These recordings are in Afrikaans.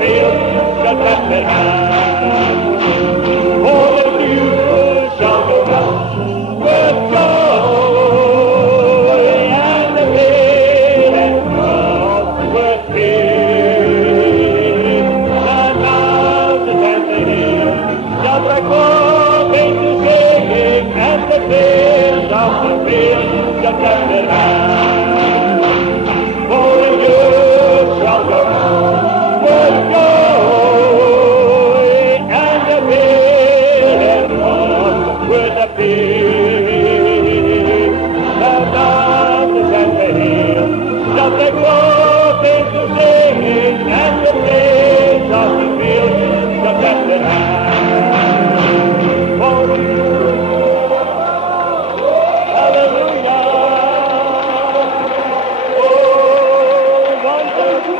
field, just left it hand. Oh, the fish of the field shall catch it high. For you shall go with joy, and the field and on with the peace. The mountains and the hills shall take forth into singing, and the fish of the field shall catch it high. For you, hallelujah. Oh, wonderful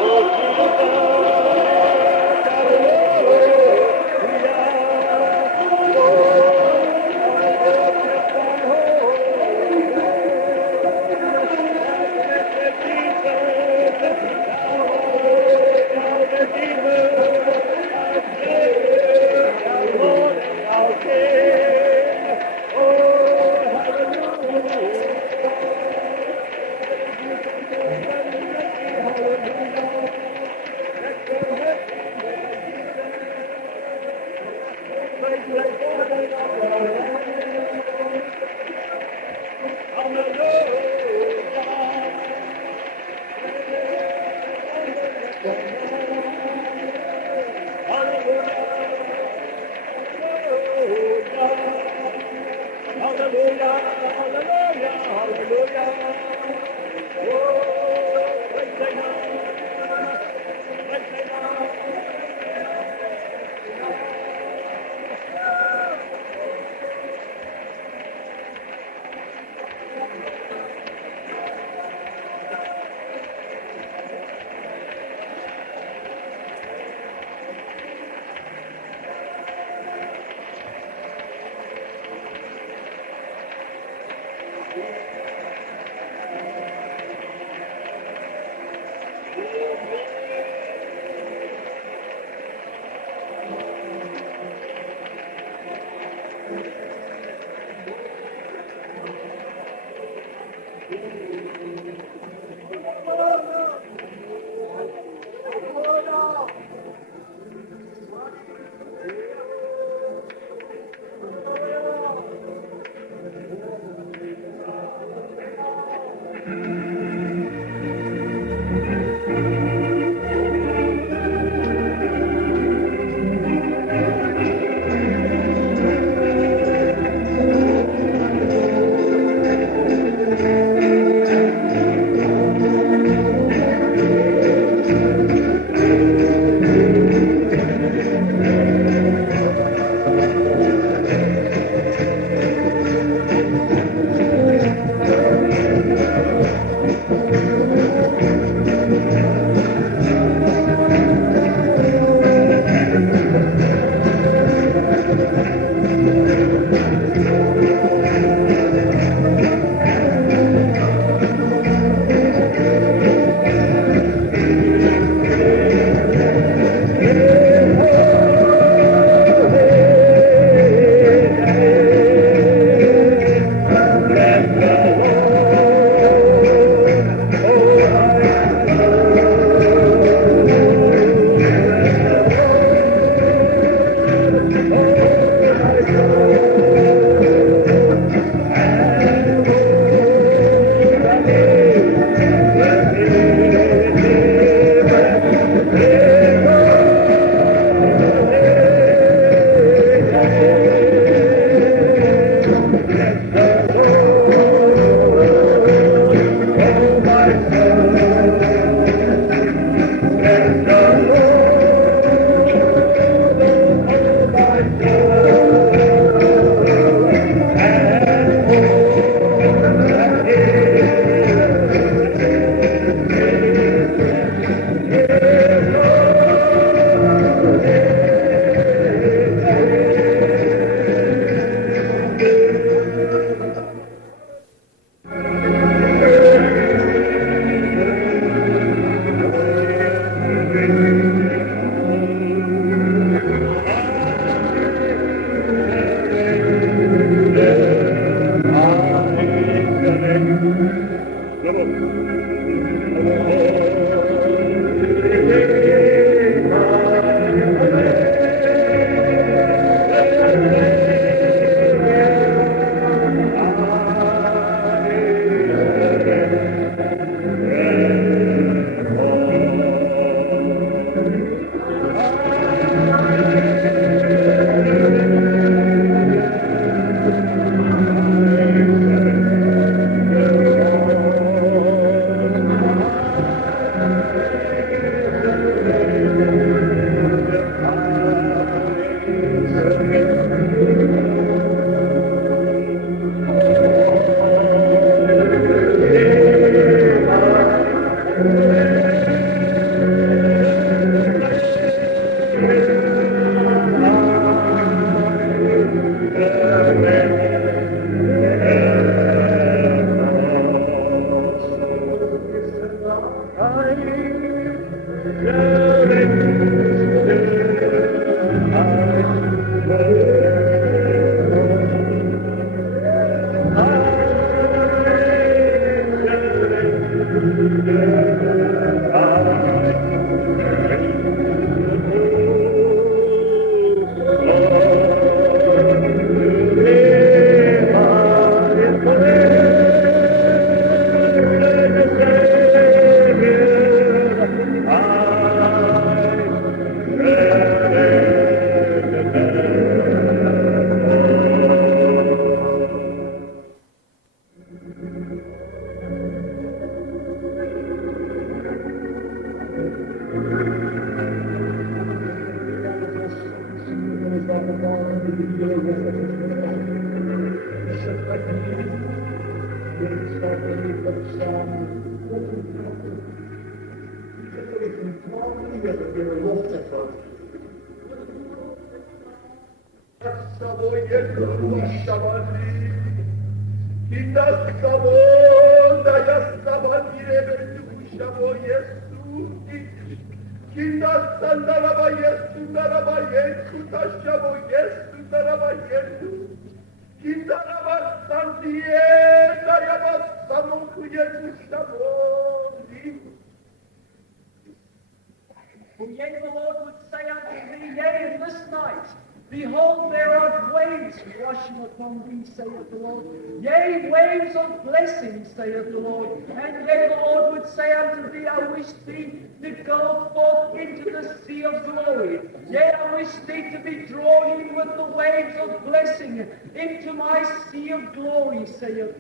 Yea, the Lord would say unto thee, yea, in this night, behold, there are waves washing upon thee, saith the Lord. Yea, waves of blessing, saith the Lord. And yea, the Lord would say unto thee, I wish thee to go forth into the sea of glory. Yea, I wish thee to be drawn in with the waves of blessing into my sea of glory, saith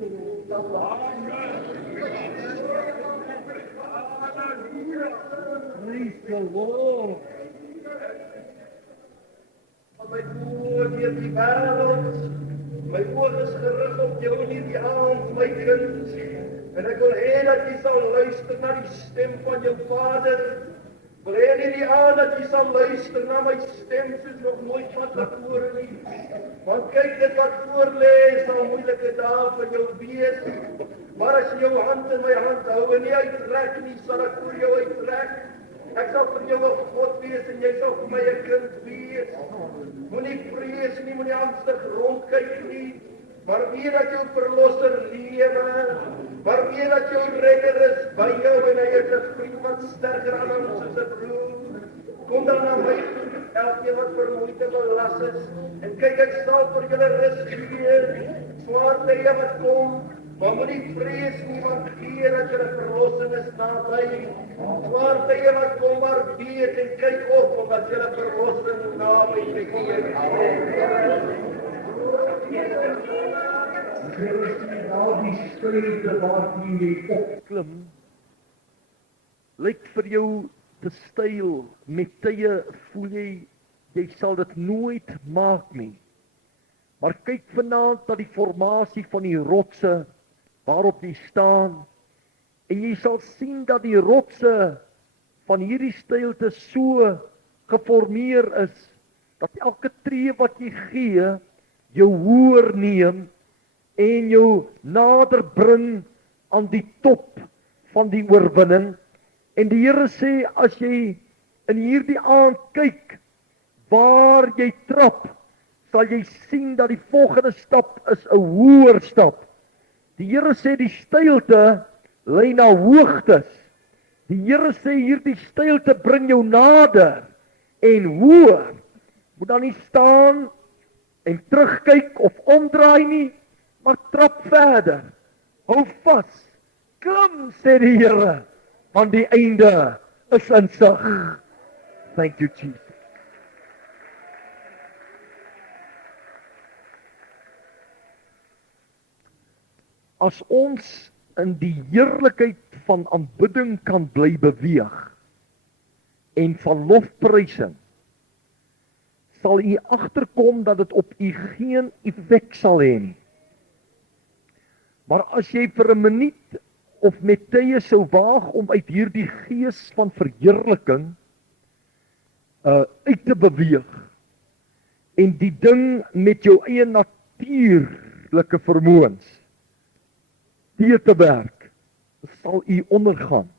the Lord. Praise the Lord. My oor deur die wêreld, my oor is gerig op jou in hierdie aand, my kind. En ek wil hê dat jy sal luister na die stem van jou Vader. Wil hê in hierdie aand dat jy sal luister na my stem soos nog nooit vantevore nie. Want kyk, dit wat voor lê sal moeilike dae vir jou wees. Maar as jy jou hand in my hand hou en nie uittrek nie, sal ek vir jou uittrek. Ek sal vir jou 'n God wees en jy sal vir my 'n kind wees. Moenie vrees nie, moenie angstig rondkyk nie, maar weet dat jou verlosser lewe, maar weet dat jou redder is by jou en hy is 'n vriend wat sterker aan ons as 'n broer. Kom dan na my toe, elkeen wat vermoeid en belas is, en kyk, ek sal vir julle rus gee, swaar tye wat kom. Maar moenie vrees nie, want gee dat julle verlossing is naby. Swaar tye wat kom, maar weet en kyk op, omdat julle verlossing naby is. Al die strede waartoe jy opklim, lyk vir jou te styl. Met tye voel jy sal dit nooit maak nie. Maar kyk vanaand na die formasie van die rotse waarop jy staan, en jy sal sien dat die rotse van hierdie steilte so geformeer is, dat elke tree wat jy gee, jou hoër neem, en jou nader bring aan die top van die oorwinning. En die Here sê, as jy in hierdie aand kyk, waar jy trap, sal jy sien dat die volgende stap is 'n hoër stap. Die Here sê die steilte lei na hoogtes. Die Here sê hierdie steilte bring jou nader en hoër. Moet dan nie staan en terugkyk of omdraai nie, maar trap verder. Hou vas. Klim, sê die Here, want die einde is in sig. Thank you, Jesus. As ons in die heerlikheid van aanbidding kan bly beweeg en van lofprysing, sal u agterkom dat dit op u geen effek sal hê nie. Maar as jy vir 'n minuut of met tye sou waag om uit hierdie gees van verheerliking uit te beweeg en die ding met jou eie natuurlike vermoëns te werk, sal u ondergaan.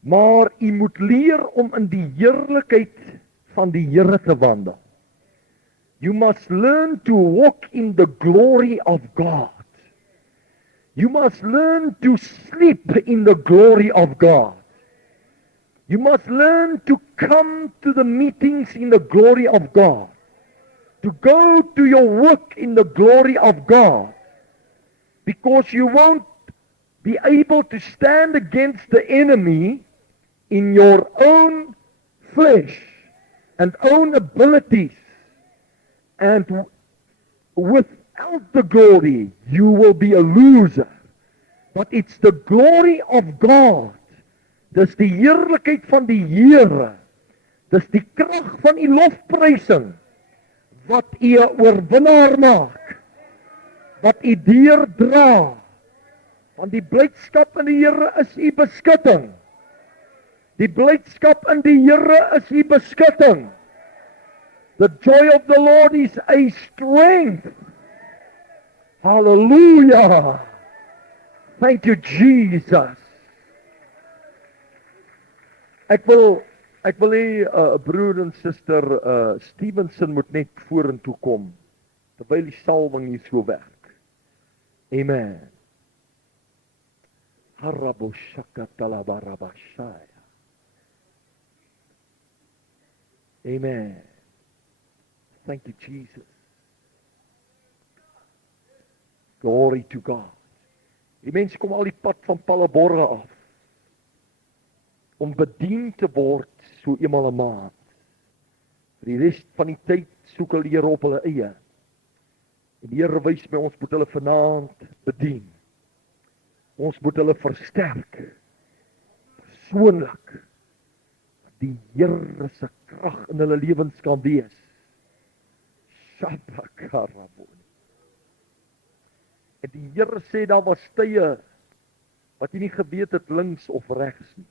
Maar u moet leer om in die heerlikheid van die Here te wandel. You must learn to walk in the glory of God. You must learn to sleep in the glory of God. You must learn to come to the meetings in the glory of God. To go to your work in the glory of God. Because you won't be able to stand against the enemy in your own flesh and own abilities. And without the glory, you will be a loser. But it's the glory of God. Dis die heerlikheid van die Here. Dis die krag van die lofprysing wat u 'n oorwinnaar maak. Wat u deurdra Want die blydskap in die Here is u beskutting. Die blydskap in die Here is u beskutting. The joy of the Lord is a strength. Hallelujah. Thank you, Jesus. Ek wil hê broer en suster Stevenson moet net vorentoe kom terwyl die salwing hier so werk. Amen. Haraboshakatalabarabarashaya. Amen. Thank you, Jesus. Glory to God. Die mense kom al die pad van Palleborre af om bedien te word so eenmal 'n maand. Vir die res van die tyd soek hulle die Here op hulle eie. En die Here wys my ons moet hulle vanaand bedien. Ons moet hulle versterk. Persoonlik. Die Here se krag in hulle lewens kan wees. Shabakarabon. En die Here sê daar was tye wat jy nie geweet het links of regs nie.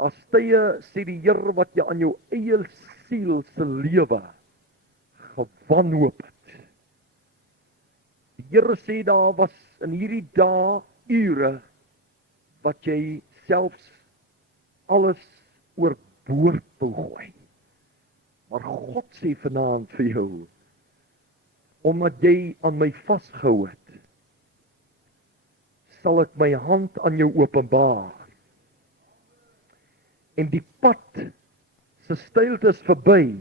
Daar's tye, sê die Here, wat jy aan jou eie siel se lewe gewanhoop het. Die Here sê daar was in hierdie dae ure wat jy selfs alles oorboord wou gooi. Maar God sê vanaand vir jou, omdat jy aan my vasgehou het, sal ek my hand aan jou openbaar. En die pad se stilte is verby.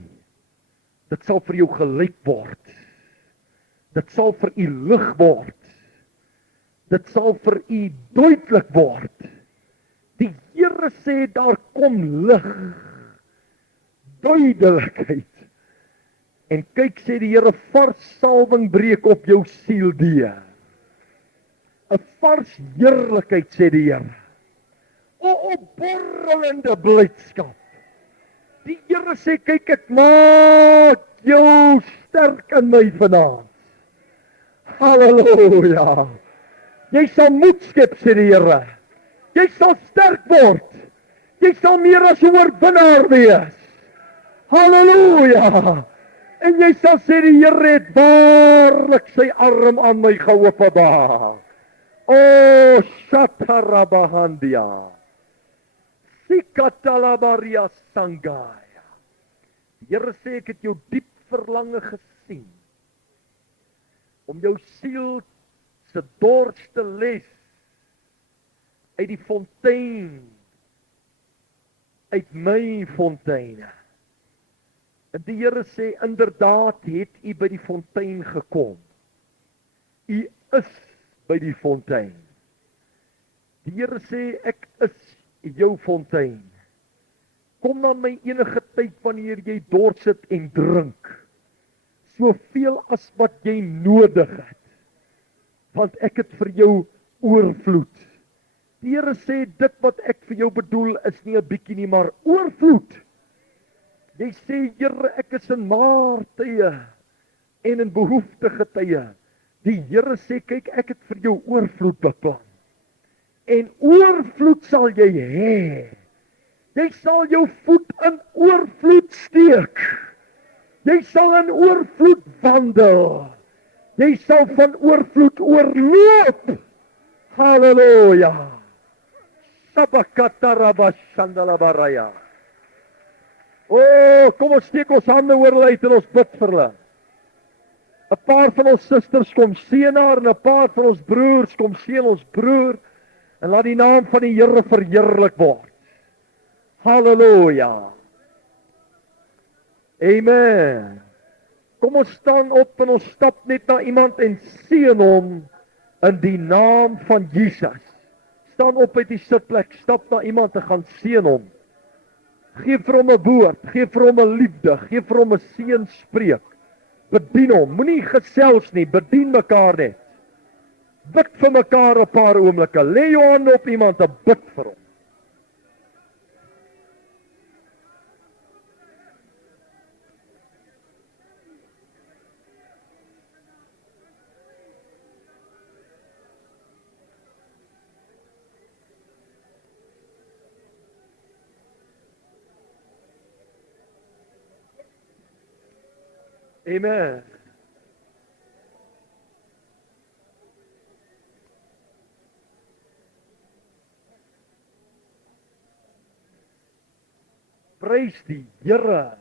Dit sal vir jou gelyk word. Dit sal vir u lig word. Dit sal vir u duidelik word. Die Here sê daar kom lig. Duidelikheid. En kyk, sê die Here, vars salwing breek op jou siel deur. 'n Vars heerlikheid, sê die Here. O opborrelende blydskap. Die Here sê, kyk, ek maak jou sterk in my vanaand. Halleluja. Jy sal moed skep, sê die Here. Jy sal sterk word. Jy sal meer as 'n oorwinnaar wees. Halleluja. En jy sal sê, die Here het waarlik sy arm aan my geopenbaar. O Shatarabahandia. Sikatalabaria Sangaya. Die Here sê, ek het jou diep verlange gesien om jou siel se dors te les uit die fontein, uit my fonteine. En die Here sê, inderdaad het u by die fontein gekom. U is by die fontein. Die Here sê, ek is jou fontein. Kom na my enige tyd wanneer jy dors het en drink. Soveel as wat jy nodig het. Want ek het vir jou oorvloed. Die Here sê, dit wat ek vir jou bedoel is nie 'n bietjie nie, maar oorvloed. Jy sê, Here, ek is in maartye en in behoeftige tye. Die Here sê, kyk, ek het vir jou oorvloed beplan. En oorvloed sal jy hê. Jy sal jou voet in oorvloed steek. Jy sal in oorvloed wandel. Jy sal van oorvloed oorloop. Halleluja. Sabakatarabashandalabaraya. O, kom ons steek ons hande oor hulle uit en ons bid vir hulle. 'n Paar van ons susters kom seën haar en 'n paar van ons broers kom seën ons broer. En laat die naam van die Here verheerlik word. Halleluja. Amen. Kom ons staan op en ons stap net na iemand en seën hom in die naam van Jesus. Staan op uit die sitplek, stap na iemand en gaan seën hom. Geef vir hom 'n woord, geef vir hom 'n liefde, geef vir hom 'n seënspreek. Bedien hom, moenie gesels nie, bedien mekaar net. Bid vir mekaar 'n paar oomblikke. Lê jou hande op iemand en bid vir hom. Amen. Prys die Here.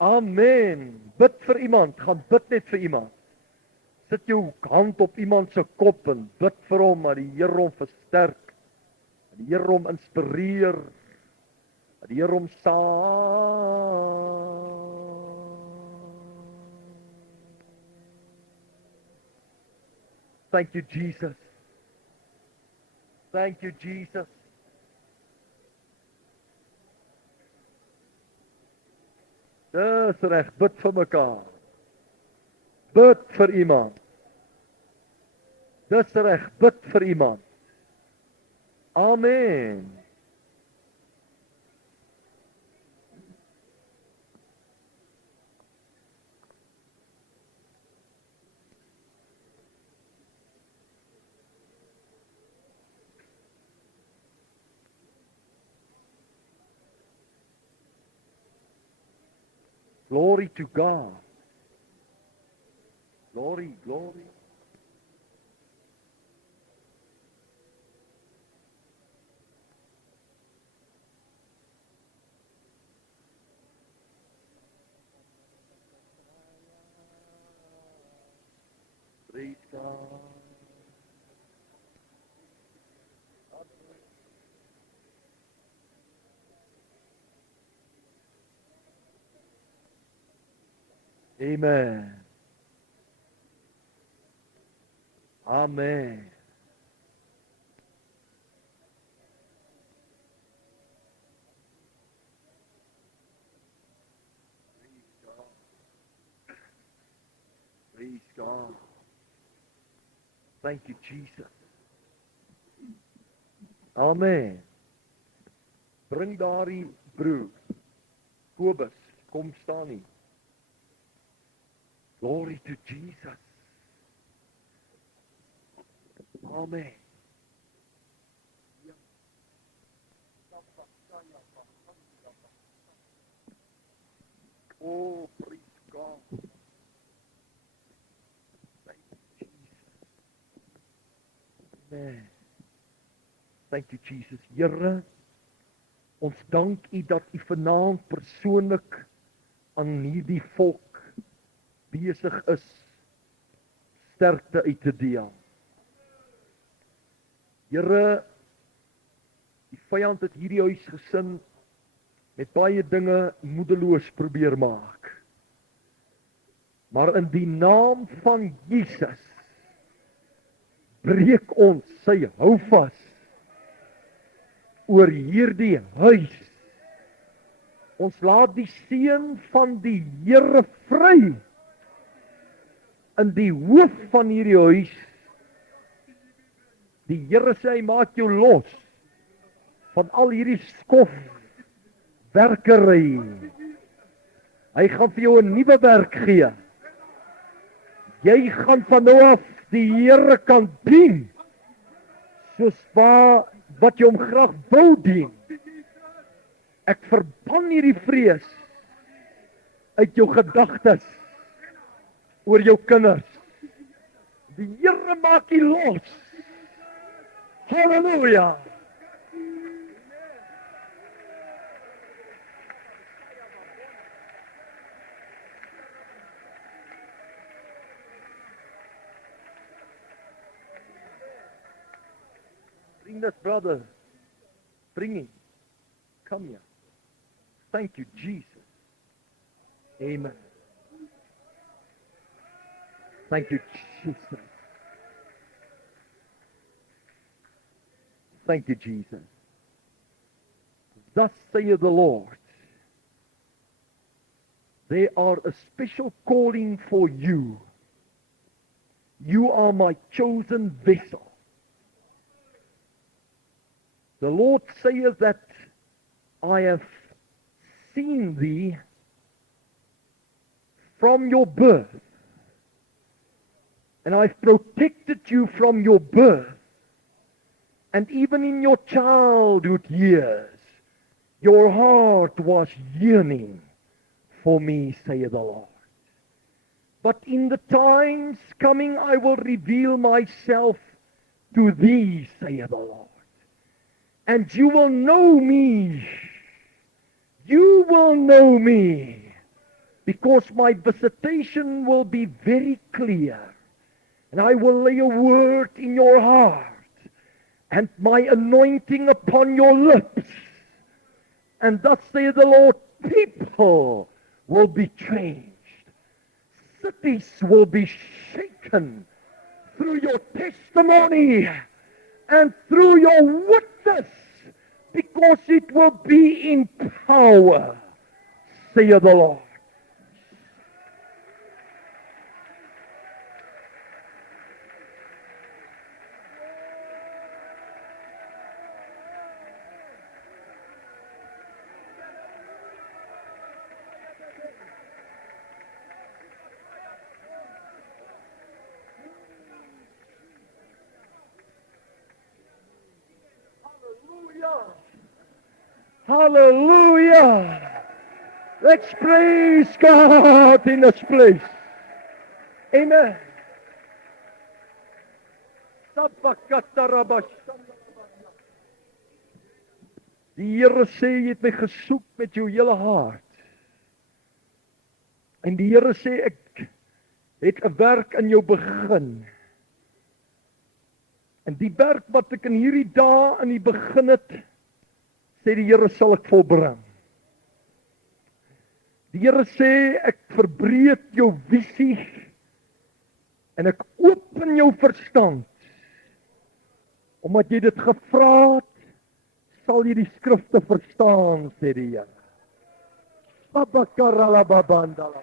Amen. Bid vir iemand, gaan bid net vir iemand. Sit jou hand op iemand se kop en bid vir hom, dat die Here hom versterk, dat die Here hom inspireer, dat die Here hom Thank you, Jesus. Thank you, Jesus. Dis reg, bid vir mekaar. Bid vir iemand. Dis reg, bid vir iemand. Amen. Glory to God. Glory, glory. Praise God. Amen. Amen. Praise God. Thank you, Jesus. Amen. Bring daardie broer Kobus, kom staan hier. Glory to Jesus. Amen. Oh, praise God. Thank you, Jesus. Amen. Thank you, Jesus. Here, ons dank U dat U vanaand persoonlik aan hierdie volk besig is sterkte uit te deel. Here, die vyand het hierdie huis gesin met baie dinge moedeloos probeer maak. Maar in die naam van Jesus breek ons sy houvas oor hierdie huis. Ons laat die seën van die Here vry in die hoof van hierdie huis. Die Here sê hy maak jou los van al hierdie skofwerkery. Hy gaan vir jou 'n nuwe werk gee. Jy gaan van nou af die Here kan dien soos wat jy hom graag wou dien. Ek verban hierdie vrees uit jou gedagtes oor jou kinders. Die Here maak U los. Halleluja. Bring that brother. Bring him. Come here. Thank you, Jesus. Amen. Thank you, Jesus. Thank you, Jesus. Thus saith the Lord, there are a special calling for you. You are my chosen vessel. The Lord saith that I have seen thee from your birth, and I've protected you from your birth, and even in your childhood years, your heart was yearning for me, saith the Lord. But in the times coming I will reveal myself to thee, saith the Lord. And you will know me. You will know me. Because my visitation will be very clear. And I will lay a word in your heart. And my anointing upon your lips. And thus saith the Lord, people will be changed. Cities will be shaken through your testimony and through your witness, because it will be in power, saith the Lord. Hallelujah! Let's praise God in this place. Amen. Die Here sê jy het my gesoek met jou hele hart. En die Here sê ek het 'n werk in jou begin. En die werk wat ek in hierdie dae in die begin het, sê die Here, sal ek volbring. Die Here sê ek verbreek jou visie en ek open jou verstand. Omdat jy dit gevra het, sal jy die skrifte verstaan, sê die Here. Babakaralababandala.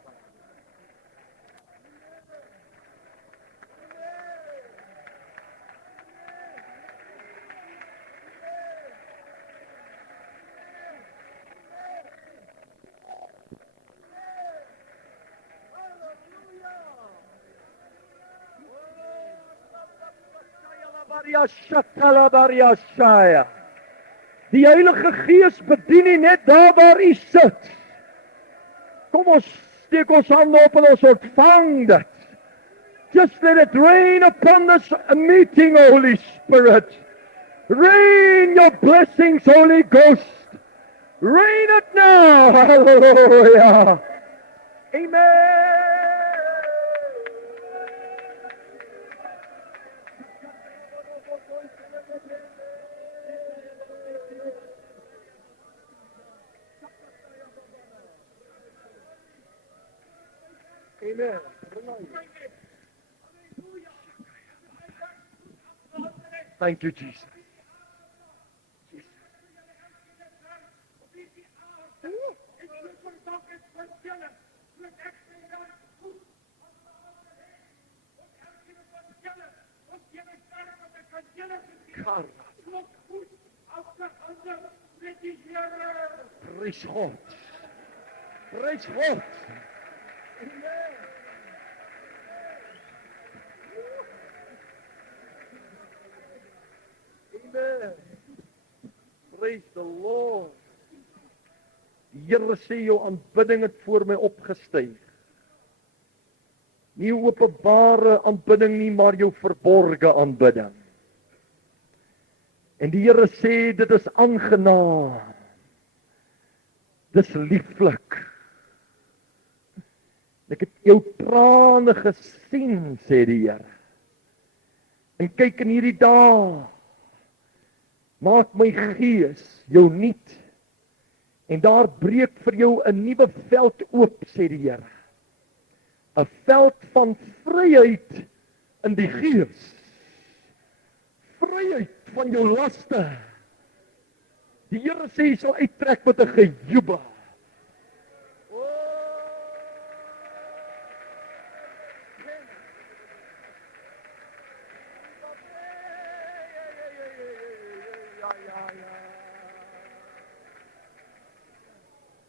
Die Heilige Gees bedien nie net daar waar u sit. Kom ons steek ons hande op en ons ontvang dit. Just let it rain upon this meeting, Holy Spirit. Rain your blessings, Holy Ghost. Rain it now. Hallelujah. Amen. Amen. Thank you, Jesus. Praise God. Praise God. Amen. Praise the Lord. Die Here sê jou aanbidding het voor my opgestyg. Nie openbare aanbidding nie, maar jou verborge aanbidding. En die Here sê dit is aangenaam. Dis lieflik. Ek het jou trane gesien, sê die Here. En kyk in hierdie dae, maak my gees jou nuut. En daar breek vir jou 'n nuwe veld oop, sê die Here. 'n Veld van vryheid in die gees. Vryheid van jou laste. Die Here sê jy sal uittrek met 'n gejubel.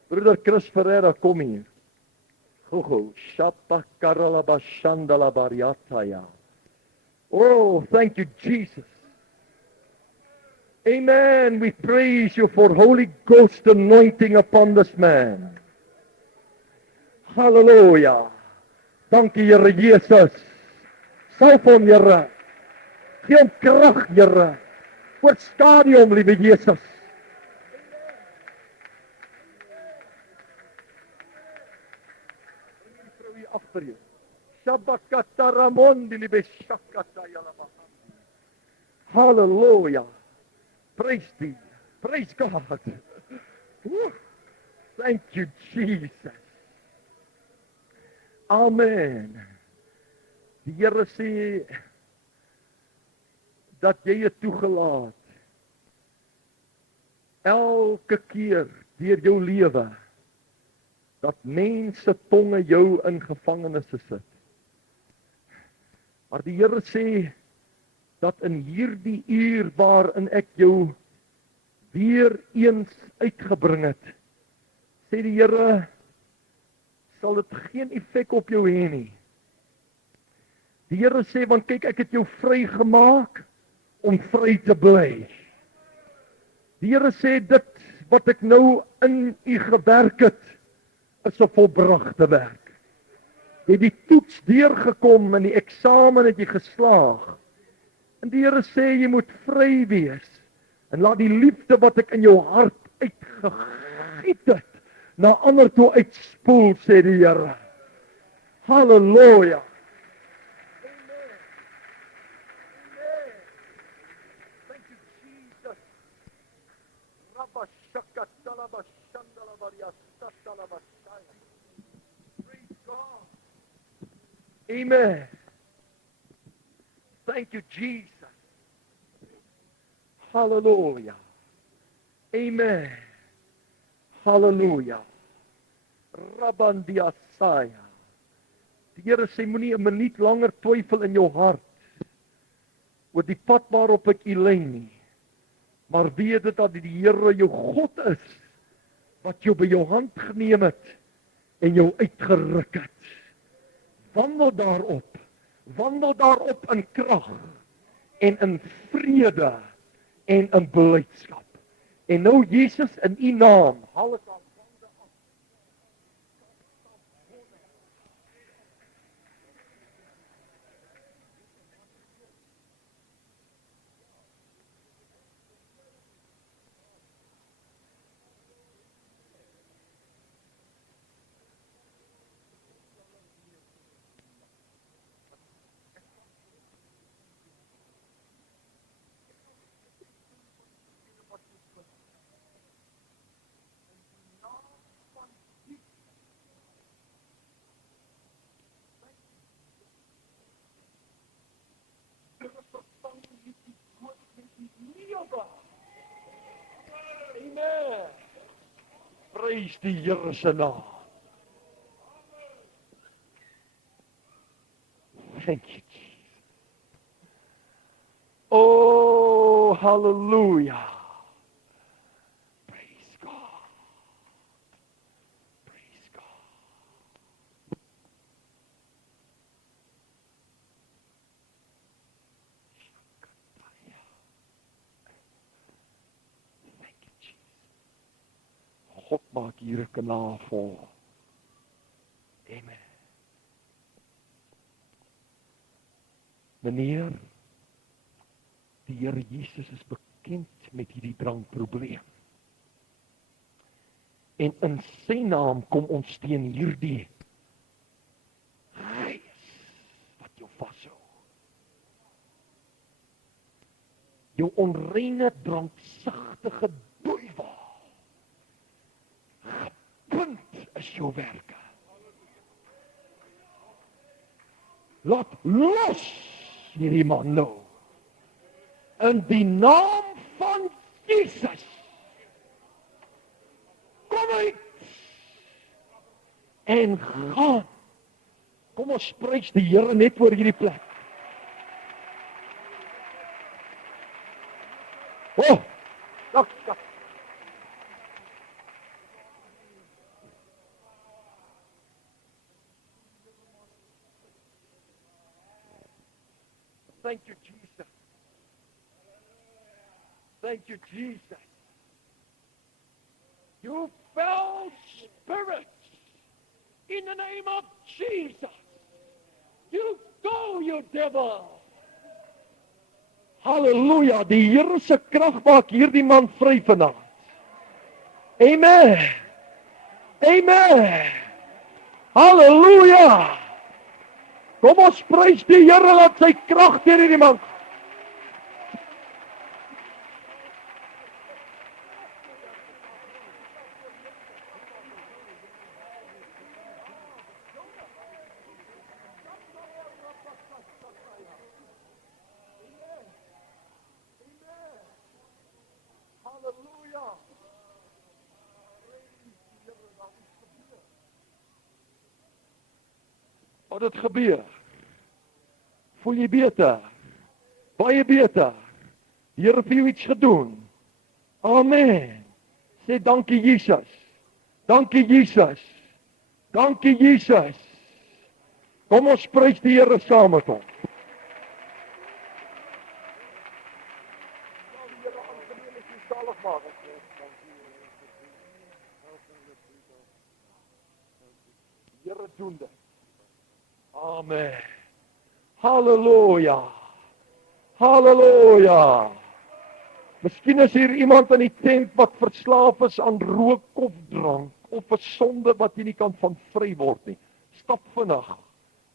Broeder Chris Ferreira, kom hier. Gogo, shapakaralabashandalabariataya. Oh, thank you, Jesus. Amen. We praise you for Holy Ghost anointing upon this man. Hallelujah. Dankie Here Jesus. Salf hom Here. Gee hom krag Here. Voorskadu hom liewe Jesus. Vrou hier agter jou. Shabakataramondi liewe shakatayalaba. Hallelujah. Praise thee. Praise God. Woo. Thank you, Jesus. Amen. Die Here sê dat jy het toegelaat. Elke keer deur jou lewe dat mense tonge jou in gevangenisse sit. Maar die Here sê dat in hierdie uur waarin ek jou weer eens uitgebring het, sê die Here, sal dit geen effek op jou hê nie. Die Here sê, want kyk, ek het jou vrygemaak om vry te bly. Die Here sê, dit wat ek nou in u gewerk het, is 'n volbragte werk. Jy het die toets deurgekom en die eksamen het jy geslaag. En die Here sê, jy moet vry wees. En laat die liefde wat ek in jou hart uitgegiet het, na ander toe uitspoel, sê die Here. Halleluja. Thank you, Jesus. Praise God. Amen. Thank you, Jesus. Hallelujah. Amen. Hallelujah. Rabandiasaya. Die Here sê, moenie 'n minuut langer twyfel in jou hart oor die pad waarop ek u lei nie. Maar weet dit dat die Here jou God is, wat jou by jou hand geneem het en jou uitgeruk het. Wandel daarop in krag en in vrede en in blydskap. En nou Jesus in u naam, haal ek aan bande af. Amen. Praise die Here se naam. Thank you, Jesus. Oh, hallelujah. Praise God. Praise God. Thank you, Jesus. God maak hier 'n kanaal vol. Amen. Meneer, die Here Jesus is bekend met hierdie drankprobleem. En in sy naam kom ons teen hierdie gees wat jou vashou. Jou onreine dranksugtige duiwel. Gebind is jou werke. Laat los hierdie man nou. In die naam van Jesus. Kom uit. En gaan. Kom ons prys die Here net oor hierdie plek. Oh, dankie. Thank you, Jesus. Thank you, Jesus. You foul spirits, in the name of Jesus, devil. Halleluja, die Here se krag maak hierdie man vry vanaand. Amen. Amen. Halleluja. Kom ons prys die Here dat sy krag deur hierdie man. Halleluja. Wat het gebeur? Voel jy beter? Baie beter. Die Here het vir jou iets gedoen. Amen. Sê dankie Jesus. Dankie Jesus. Dankie Jesus. Kom ons prys die Here saam met hom. Die Here doen dit. Amen. Halleluja. Halleluja. Miskien is hier iemand in die tent wat verslaaf is aan rook of drank of 'n sonde wat jy nie kan van vry word nie. Stap vinnig.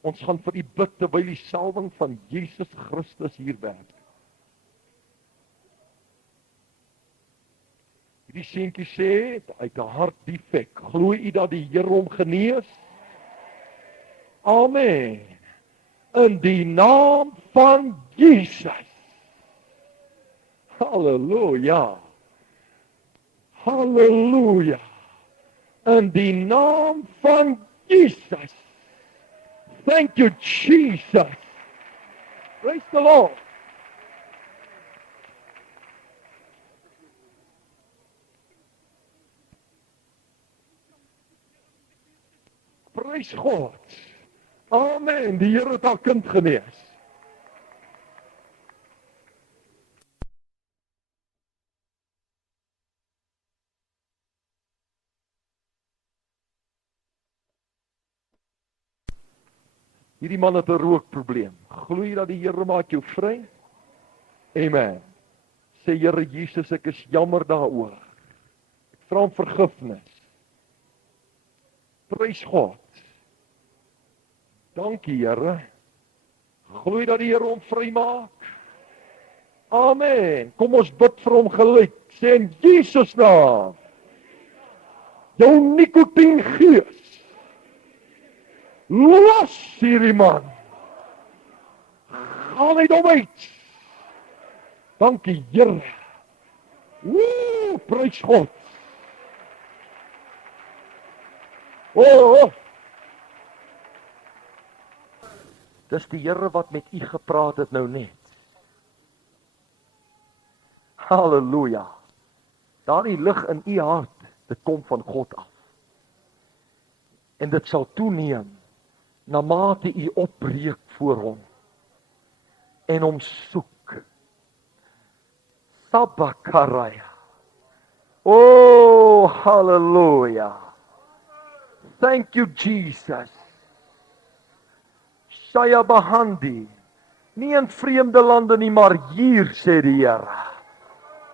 Ons gaan vir u bid terwyl die salwing van Jesus Christus hier werk. Hierdie seentjie sê uit 'n hartdefek, glo u dat die Here hom genees? Amen. In die naam van Jesus. Halleluja. Halleluja. In die naam van Jesus. Thank you, Jesus. Praise the Lord. Prys God. Amen. Die Here het haar kind genees. Hierdie man het 'n rookprobleem. Glo jy dat die Here maak jou vry? Amen. Sê Here Jesus, ek is jammer daaroor. Ek vra om vergifnis. Prys God. Dankie Here. Glo jy dat die Here hom vrymaak? Amen. Kom ons bid vir hom gelyk. Sê in Jesus naam. Jou nikotien gees. Los hierdie man. Haal hy hom uit. Dankie Here. Prys God. Oh. Dis die Here wat met u gepraat het nou net. Halleluja. Daardie lig in u hart, dit kom van God af. En dit sal toeneem na mate u opbreek voor hom en hom soek. Sabakaraya. Oh, halleluja. Thank you Jesus. Shaya Bahandi. Nie in vreemde lande nie, maar hier sê die Here.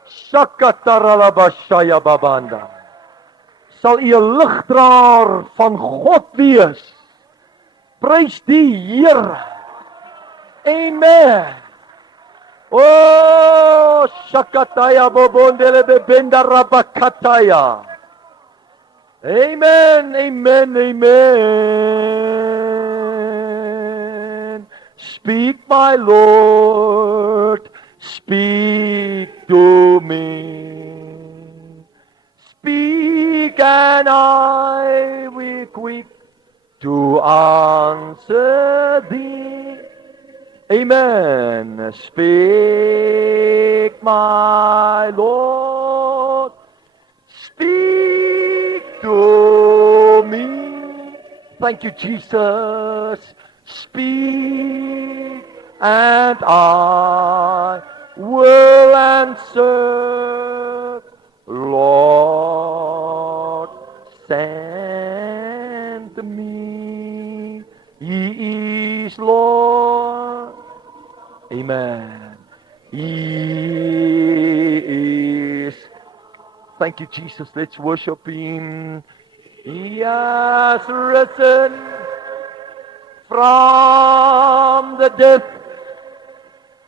Shakataralaba Shaya Babanda. Sal u 'n ligdraer van God wees. Prys die Here. Amen. Oh, Shakataya Bobondele Bebenda Rabakataya. Amen, amen, amen. Speak, my Lord, speak to me. Speak and I will quick to answer thee. Amen. Speak, my Lord, speak to me. Thank you, Jesus. Speak, and I will answer. Lord, send me. He is Lord. Amen. He is. Thank you, Jesus. Let's worship Him. He has risen from the dead,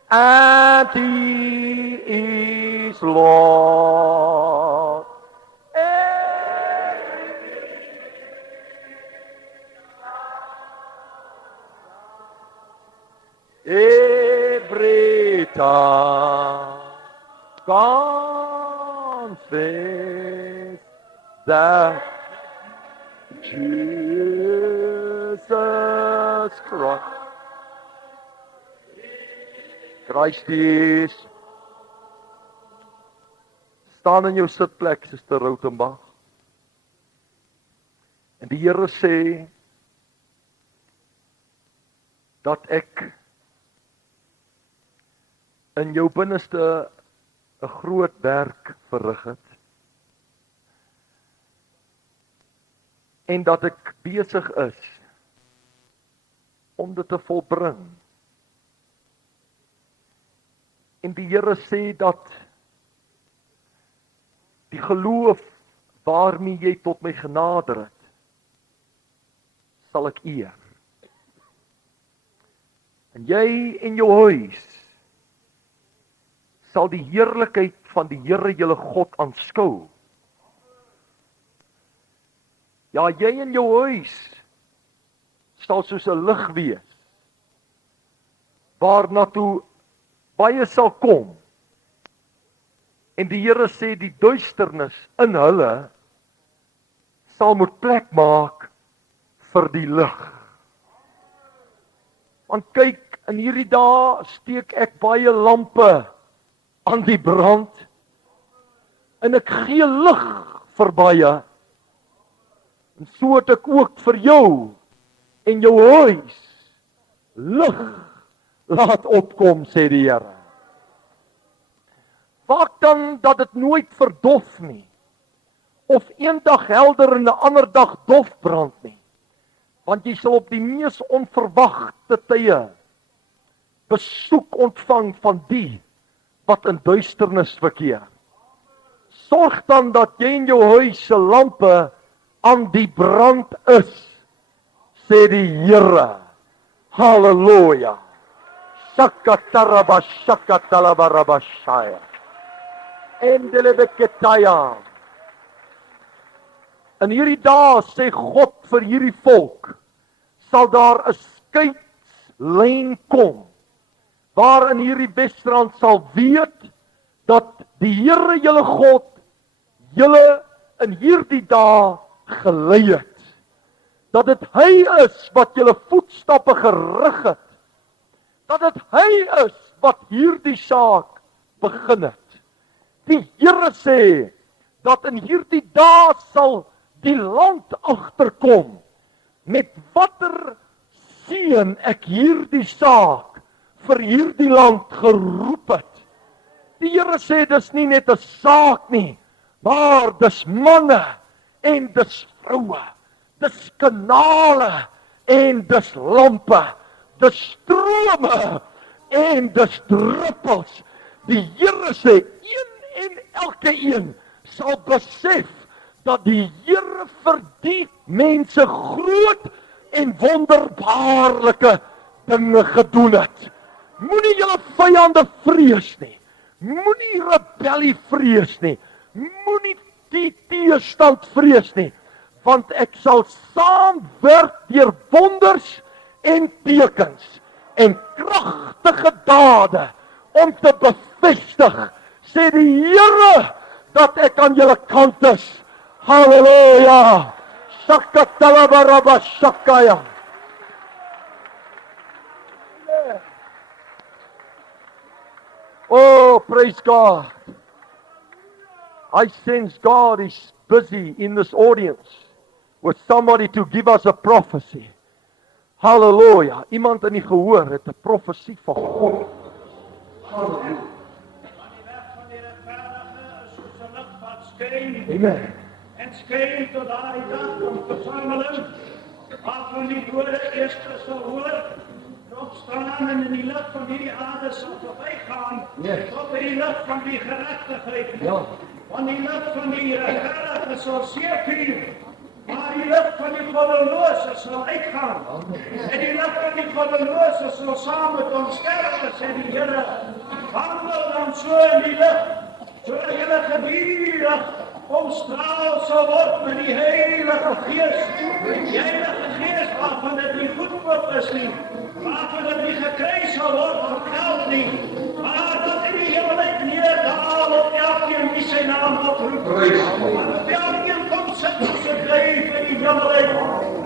and He is Lord. Every tongue confess that Jesus Christ is. Staan in jou sitplek, Suster Rautenbach. En die Here sê dat ek in jou binneste 'n groot werk verrig het. En dat ek besig is om dit te volbring. En die Here sê dat die geloof waarmee jy tot my genader het, sal ek eer. En jy en jou huis sal die heerlikheid van die Here julle God aanskou. Ja, jy en jou huis sal soos 'n lig wees, waarna toe baie sal kom. En die Here sê die duisternis in hulle sal moet plek maak vir die lig. Want kyk, in hierdie dae steek ek baie lampe aan die brand, en ek gee lig vir baie, en so het ek ook vir jou en jou huis lig laat opkom, sê die Here. Waak dan dat dit nooit verdof nie, of eendag helder en 'n ander dag dof brand nie, want jy sal op die mees onverwagte tye besoek ontvang van die wat in duisternis verkeer. Sorg dan dat jy in jou huis se lampe aan die brand is, sê die Here. Halleluja. Shakatarabashakatalabashaya. Endelebeketaya. In hierdie dae sê God vir hierdie volk, sal daar 'n skeidslyn kom, waar in hierdie Wesrand sal weet dat die Here julle God julle in hierdie dae gelei het. Dat dit hy is wat julle voetstappe gerig het. Dat dit hy is wat hierdie saak begin het. Die Here sê dat in hierdie dae sal die land agterkom met watter seën ek hierdie saak vir hierdie land geroep het. Die Here sê dis nie net 'n saak nie, maar dis manne en dis vroue, dis kanale en dis lampe, dis strome en dis druppels. Die Here sê een en elke een sal besef dat die Here vir die mense groot en wonderbaarlike dinge gedoen het. Moenie julle vyande vrees nie. Moenie rebellie vrees nie. Moenie die teëstand vrees nie. Want ek sal saamwerk deur wonders en tekens en kragtige dade om te bevestig, sê die Here, dat ek aan julle kant is. Halleluja. Shakatalabarabashakaya. Oh, praise God. I sense God is busy in this audience with somebody to give us a prophecy. Halleluja. Iemand in die gehoor het 'n profesie van God. Halleluja. Amen. En skyn tot daai dag om versameling, as we die woorde eers sal hoor, op straat gaan en in die lig van hierdie aarde sal verbygaan, tot by die lig van die geregtigheid. Ja. Want die lig van die regverdige sal seëvier, maar die lig van die goddelose sal uitgaan. En die lig van die goddelose sal saam met ons sterwe, sê die Here. Wandel dan so in die lig, sodat julle gedurig omstraal sal word met die Heilige Gees. Die Heilige Gees waarvan dit nie goedkoop is nie, waarvan dit nie gekry sal word vir geld nie, maar dat in die hemelheid neerdaal op elkeen wie sy naam oproep. Op elkeen kom sit op sy kryf in die hemelheid,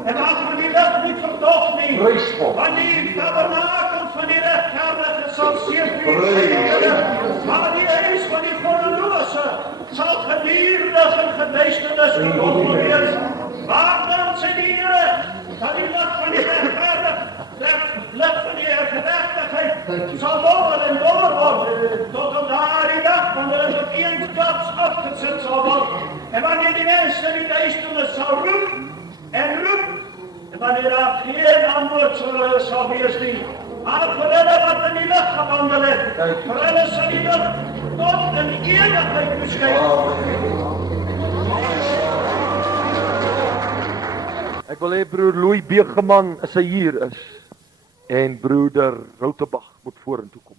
en waarvan die lig nie verdog nie, want die tabernakel van die regverdige sal seëvier, maar die huis van die goddelose sal gedurig in geduisternis verdommel wees. Maar dan sê die Here, dat die lig van die lig van die geregtigheid sal word en word, tot op daardie dag, wanneer dit op eensklaps afgesit sal word. En wanneer die mense in die duisternis sal roep, en wanneer daar geen antwoord sal wees nie, maar vir hulle wat in die lig gewandel het, vir hulle sal die lig tot in ewigheid beskyn. Ek wil hê broer Louis Begeman, as hy hier is, en broeder Routebach moet vorentoe kom.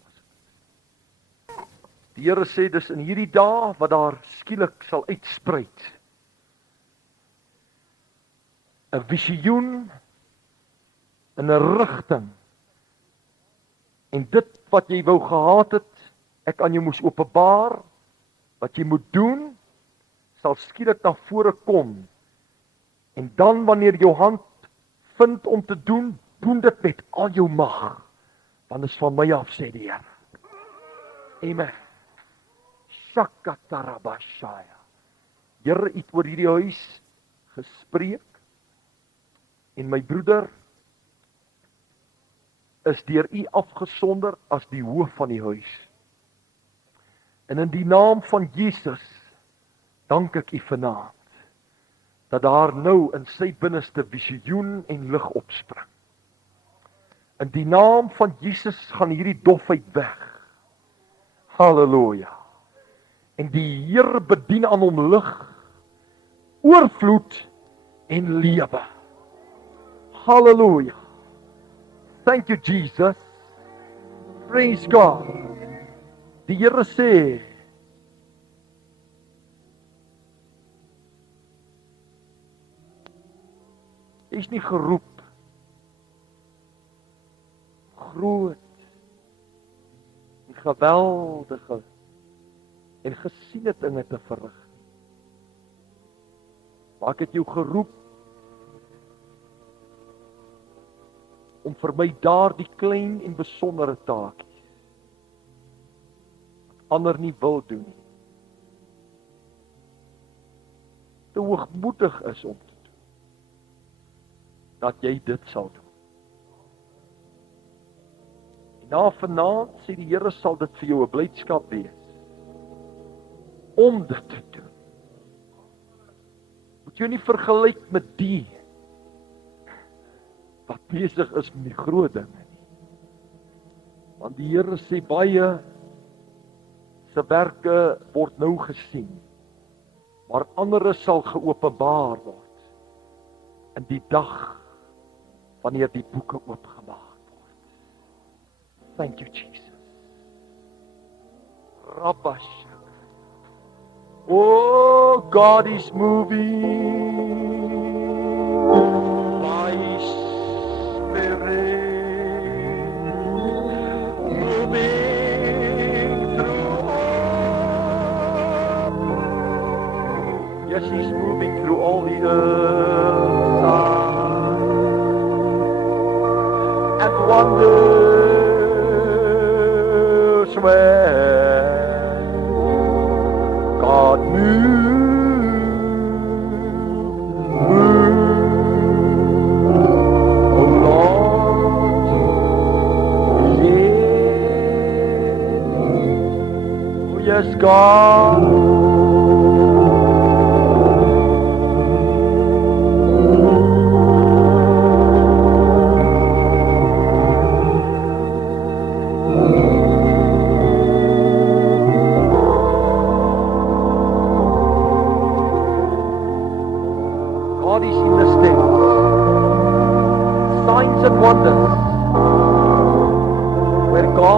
Die Here sê dis in hierdie dae wat daar skielik sal uitspruit 'n visioen in 'n rigting. En dit wat jy wou gehad het, ek aan jou moes openbaar, wat jy moet doen, sal skielik na vore kom. En dan wanneer jou hand vind om te doen, doen dit met al jou mag. Want is van my af, sê die Here. Amen. Shakatarabashaya. Here het oor hierdie huis gespreek. En my broeder is deur u afgesonder as die hoof van die huis. En in die naam van Jesus dank ek u vanaand dat daar nou in sy binneste visioen en lig opspring. In die naam van Jesus gaan hierdie dofheid weg. Halleluja. En die Here bedien aan hom lig, oorvloed en lewe. Halleluja. Thank you, Jesus. Praise God. Die Here sê, jy is nie geroep groot en geweldige en gesiene dinge te verrig. Maar ek het jou geroep om vir my daardie klein en besondere taakies wat ander nie wil doen nie, te hoogmoedig is om te doen, dat jy dit sal doen. En na vanaand sê die Here sal dit vir jou 'n blydskap wees om dit te doen. Moet jy nie vergelyk met die wat besig is met die groot dinge nie. Want die Here sê baie se werke word nou gesien, maar ander sal geopenbaar word in die dag wanneer die boeke oopgemaak word. Thank you, Jesus. Rabash. Oh, God is moving by His Spirit, moving through all. Yes, He's moving through all the earth. And wonders where God move, oh Lord, yeah, oh yes, God.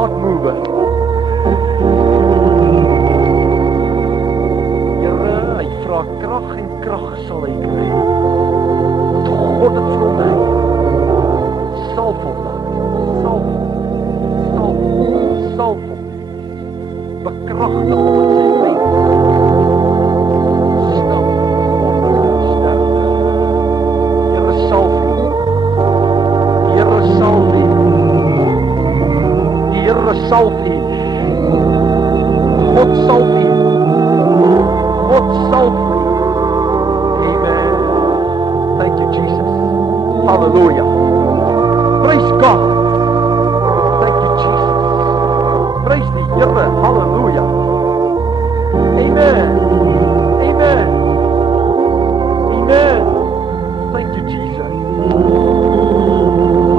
start moving. Here, hy vra krag en krag sal hy kry. Want God het vir hom gegee. Salf hom dan. Salf hom. Bekragtig hom in sy lewe. Stap sterkte. Here salf hom. Here salf hom. Die Here salf hom. God salf hom. God salf hom. Amen. Thank you, Jesus. Hallelujah. Praise God. Thank you, Jesus. Praise die Here. Hallelujah. Amen. Amen. Amen. Thank you, Jesus.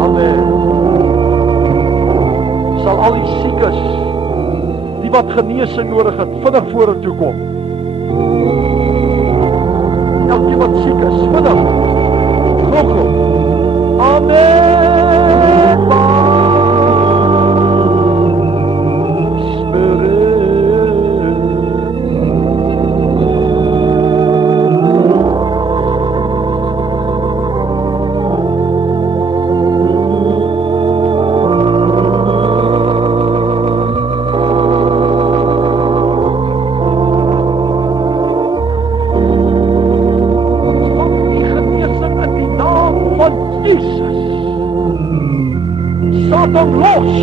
Amen. Sal al die siekes, die wat genesing nodig het, vinnig vorentoe kom. Elkeen wat siek is, vinnig. Gou. Amen. Satan los,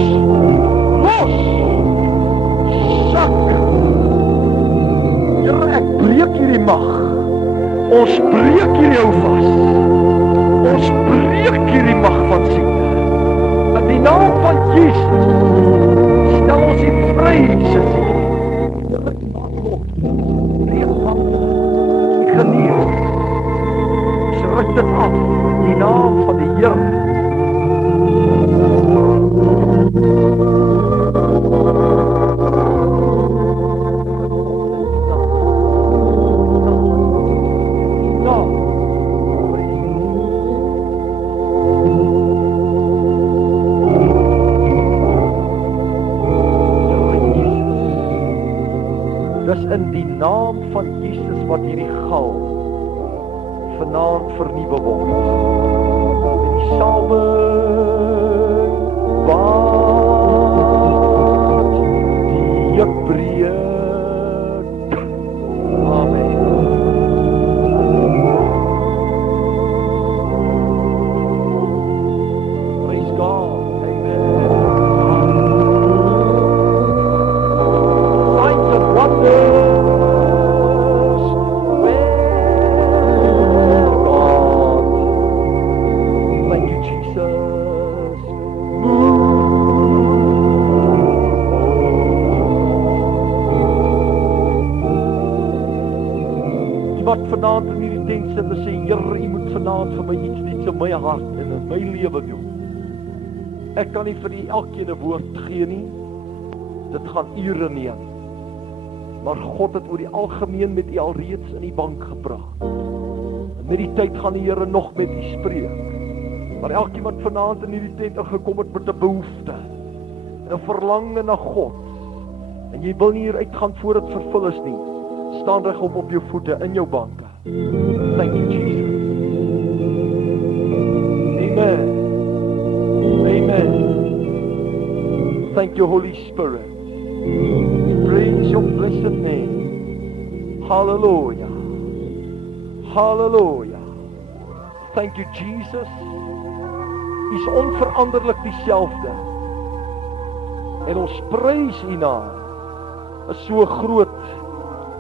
sak. Here, ek breek hierdie mag. Ons breek hierdie hou vas. Ons breek hierdie mag van siekte. In die naam van Jesus stel ons die vry, Jesus. Here, ek maak los. Breek hande. Ek genees. Ek ruk dit af. In die naam van die Here. Dis in die naam van Jesus wat hierdie gal vanaand vernuwe word. Met die salwe wat die juk breek. Amen. Praise God. Amen. Signs and wonders. Well, God. Thank you, Jesus. Wat vanaand in hierdie tent sit en sê, Here, U moet vanaand vir my iets in my hart en in my lewe doen. Ek kan nie vir U elkeen 'n woord gee nie. Dit gaan ure neem. Maar God het oor die algemeen met U alreeds in die bank gepraat. En met die tyd gaan die Here nog met U spreek. Maar elkeen wat vanaand in hierdie tent ingekom het met 'n behoefte, 'n verlange na God, en jy wil nie hier uitgaan voor dit vervul is nie, staan regop op jou voete in jou banke. Thank you, Jesus. Amen. Amen. Thank you, Holy Spirit. We praise your blessed name. Hallelujah. Hallelujah. Thank you, Jesus. U is onveranderlik dieselfde. En ons prys U naam. Is so groot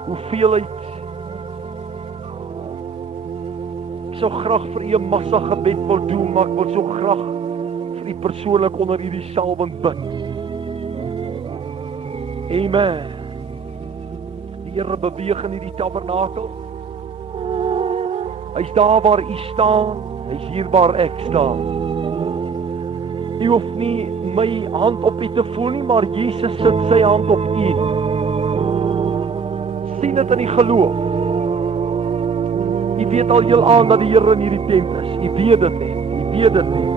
hoeveelheid. Ek sou graag vir U 'n massa gebed wil doen, maar ek wil so graag vir U persoonlik onder hierdie salwing bid. Amen. Die Here beweeg in hierdie tabernakel. Hy's daar waar U staan, hy's hier waar ek staan. U hoef nie my hand op U te voel nie, maar Jesus sit sy hand op U. Sien dit in die geloof. U weet al heel aan dat die Here in hierdie tent is. U weet dit net. U weet dit net.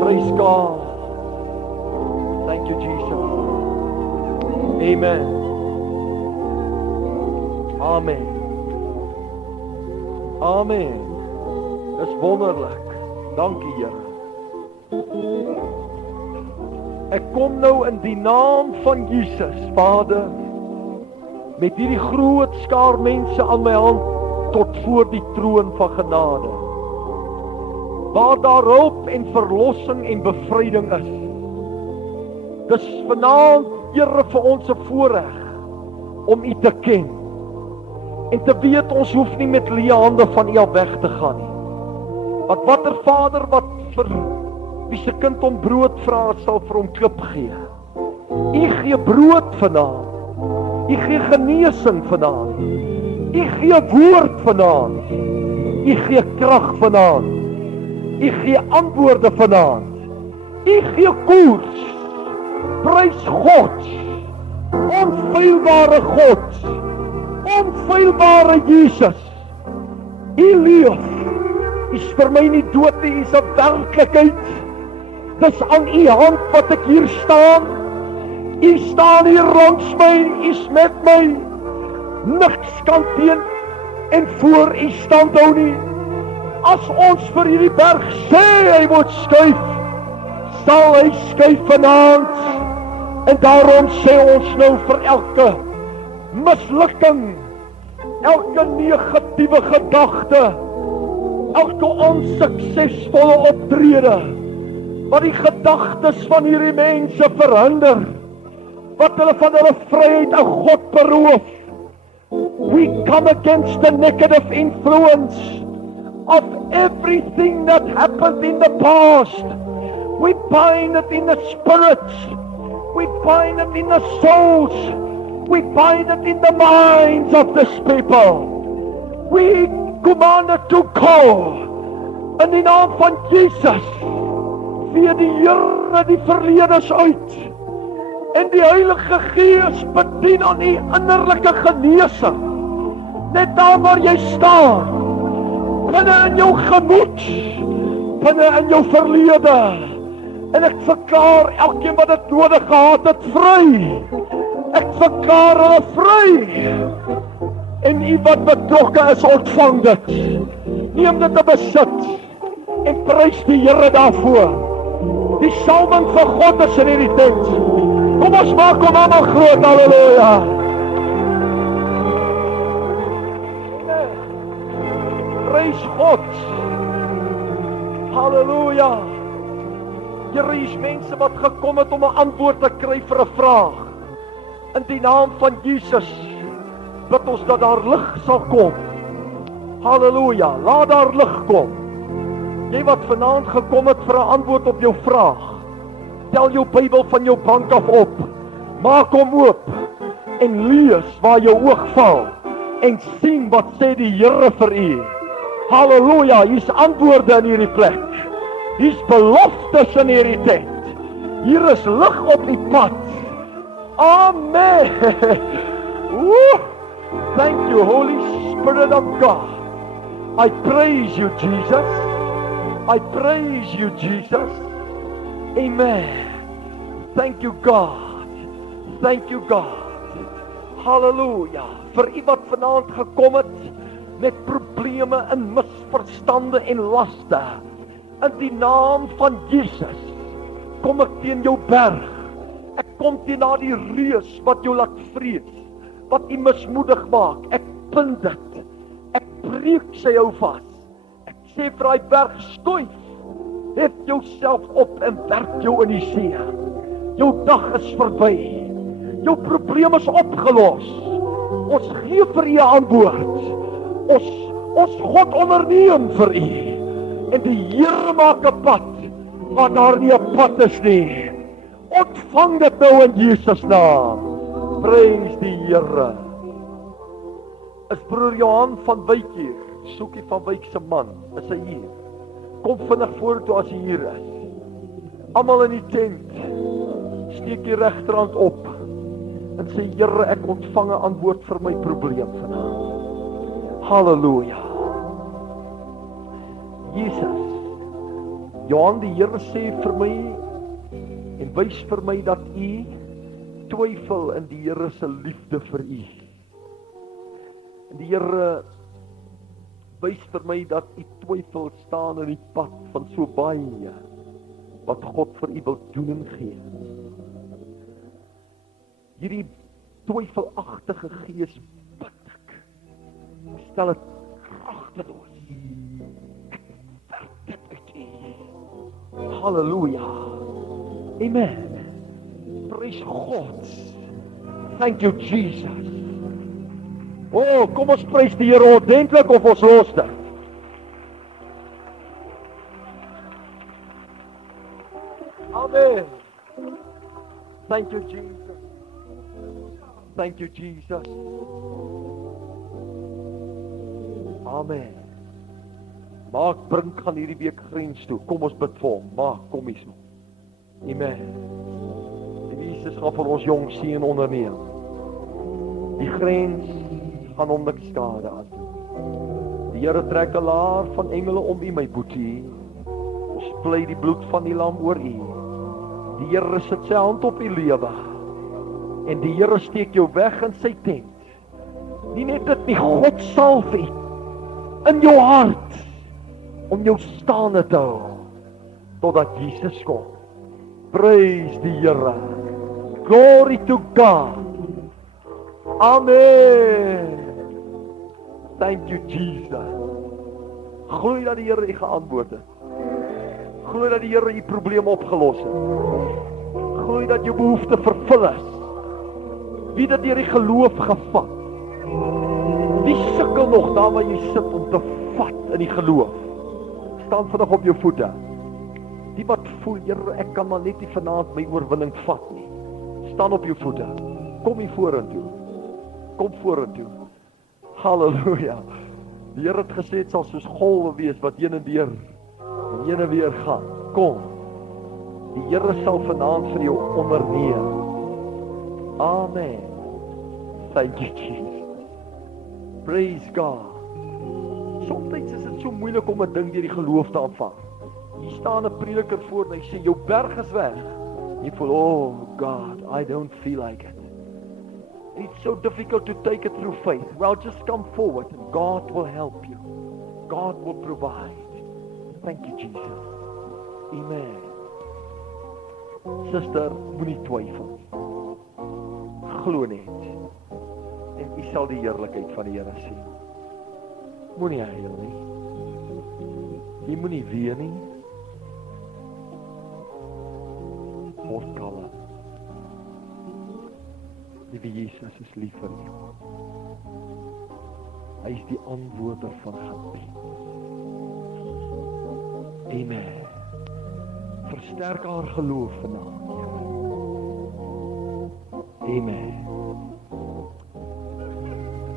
Praise God. Amen. Amen. Amen. Dis wonderlik. Dankie, Here. Ek kom nou in die naam van Jesus, Vader, met hierdie groot skaar mense aan my hand tot voor die troon van genade. Waar daar hulp en verlossing en bevryding is. Dis vanaand, Here, vir ons 'n voorreg om U te ken. En te weet ons hoef nie met leë hande van U af weg te gaan nie. Want watter vader wat vir wie se kind om brood vra, sal vir hom klip gee. U gee brood vanaand. U gee genesing vanaand. U gee woord vanaand. U gee krag vanaand. U gee antwoorde vanaand. U gee koers. Prys God. Onfeilbare God. Onfeilbare Jesus. U leef. U is vir my nie dood nie, U is 'n werklikheid. Dis aan U hand wat ek hier staan. U staan hier rond my, U is met my. Niks kan teen en voor U stand hou nie. As ons vir hierdie berg sê hy moet skuif, sal hy skuif vanaand. En daarom sê ons nou vir elke mislukking, elke negatiewe gedagte, elke onsuksesvolle optrede, wat die gedagtes van hierdie mense verhinder, wat hulle van hulle vryheid en God beroof. We come against the negative influence of everything that happened in the past. We bind it in the spirits. We bind it in the souls. We bind it in the minds of this people. We command it to go. In die naam van Jesus. Vee die Here die verledes uit. En die Heilige Gees bedien aan die innerlike genesing. Net daar waar jy staan. Binne in jou gemoed. Binne in jou verlede. En ek verklaar elkeen wat dit nodig gehad het vry. Ek verklaar hulle vry. En U wat betrokke is, ontvang dit. Neem dit te besit. En prys die Here daarvoor. Die salwing van God is in hierdie tent. Kom ons maak hom almal groot, halleluja. Prys God. Halleluja. Here, is mense wat gekom het om 'n antwoord te kry vir 'n vraag. In die naam van Jesus bid ons dat daar lig sal kom. Halleluja, laat daar lig kom. Jy wat vanaand gekom het vir 'n antwoord op jou vraag, tel jou Bybel van jou bank af op. Maak hom oop en lees waar jou oog val en sien wat sê die Here vir u. Halleluja, hier's antwoorde in hierdie plek. Hier's beloftes in hierdie tent. Hier is lig op die pad. Amen. Woo! Thank you, Holy Spirit of God. I praise you, Jesus. I praise you, Jesus. Amen. Thank you, God. Thank you, God. Halleluja. Vir u wat vanaand gekom het met probleme en misverstande en laste. In die naam van Jesus kom ek teen jou berg. Ek kom teen daardie reus wat jou laat vrees, wat u mismoedig maak. Ek bind dit. Ek breek sy hou vas. Ek sê vir daai berg skuif. Hef jouself op en werk jou in die see. Jou dag is verby. Jou probleem is opgelos. Ons gee vir u 'n antwoord. Ons God onderneem vir u. En die Here maak 'n pad waar daar nie 'n pad is nie. Ontvang dit nou in Jesus naam. Prys die Here. Is broer Johan van Wyk hier? Soekie van Wyk se man, is hy hier? Kom vinnig vorentoe as hy hier is. Almal in die tent, steek die regterhand op en sê, Here, ek ontvang 'n antwoord vir my probleem vanaand. Halleluja. Jesus, Johan, die Here sê vir my en wys vir my dat u twyfel in die Here se liefde vir u. En die Here wys vir my dat u twyfel staan in die pad van so baie wat God vir u wil doen en gee. Hierdie twyfelagtige gees bid ek. Stel dit kragteloos. Werk dit uit u. Halleluja. Amen. Praise God. Thank you, Jesus. Oh, kom ons prys die Here ordentlik of ons los dit. Amen. Thank you, Jesus. Thank you, Jesus. Amen. Maak bring gaan hierdie week grens toe. Kom ons bid vir hom. Maak, kom hier so. Amen. Die Jesus gaan vir ons jong seun onderneem. Die grens gaan hom niks skade aan doen. Die Here trek 'n laar van engele om u, my boetie. Ons pleit die bloed van die lam oor u. Die Here sit sy hand op u lewe. En die Here steek jou weg in sy tent. Nie net dit nie, God salf u in jou hart om jou staande te hou totdat Jesus kom. Praise die Here. Glory to God. Amen. Thank you, Jesus. Glooi dat die Here u geantwoord het. Glooi dat die Here u probleem opgelos het. Glooi dat jou behoefte vervul is. Wie dat deur die geloof gevat. Wie sukkel nog daar waar jy sit om te vat in die geloof? Staan vandag op jou voete. Die wat voel, Here, ek kan maar net nie vanaand my oorwinning vat nie. Staan op jou voete. Kom hier vorentoe. Kom vorentoe. Halleluja. Die Here het gesê, het sal soos golwe wees wat heen en weer gaan. Kom. Die Here sal vanaand vir jou onderneem. Amen. Thank you, Jesus. Praise God. Soms is dit so moeilik om 'n ding deur die geloof te aanvang. Hier staan 'n prediker voor en hy sê, jou berg is weg. Jy voel, oh God, I don't feel like it. It's so difficult to take it through faith. Well, just come forward and God will help you. God will provide. Thank you, Jesus. Amen. Sister, moenie twyfel. Glo net. En u sal die heerlikheid van die Here sien. Moenie huil nie. Jy moenie ween nie. Word kalm. Liewe Jesus is lief vir jou. Hy is die antwoorder van gebed. Amen. Versterk haar geloof vanaand. Amen.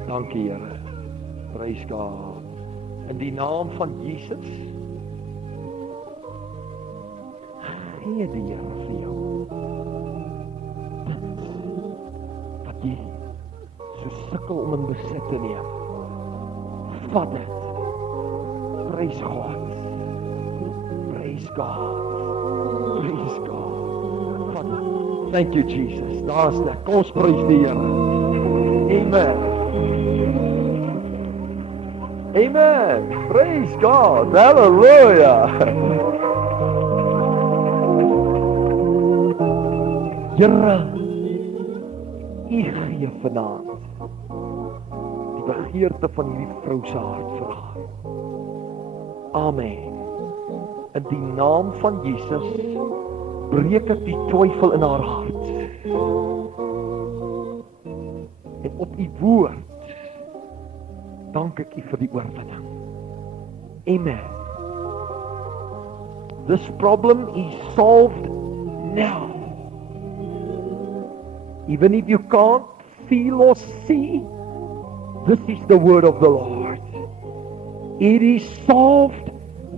Dankie, Here. Prys God. In die naam van Jesus gee die Here vir jou. Wat jy so sukkel om in besit te neem. Vat dit. Prys God. Praise God. Praise God. Vat dit. Thank you, Jesus. Daar's dit. Kom ons prys die Here. Amen. Amen. Praise God. Hallelujah. Here, U gee vanaand die begeerte van hierdie vrou se hart vir haar. Amen. In die naam van Jesus breek ek die twyfel in haar hart. En op U woord dank ek U vir die oorwinning. Amen. This problem is solved now. Even if you can't feel or see, this is the word of the Lord. It is solved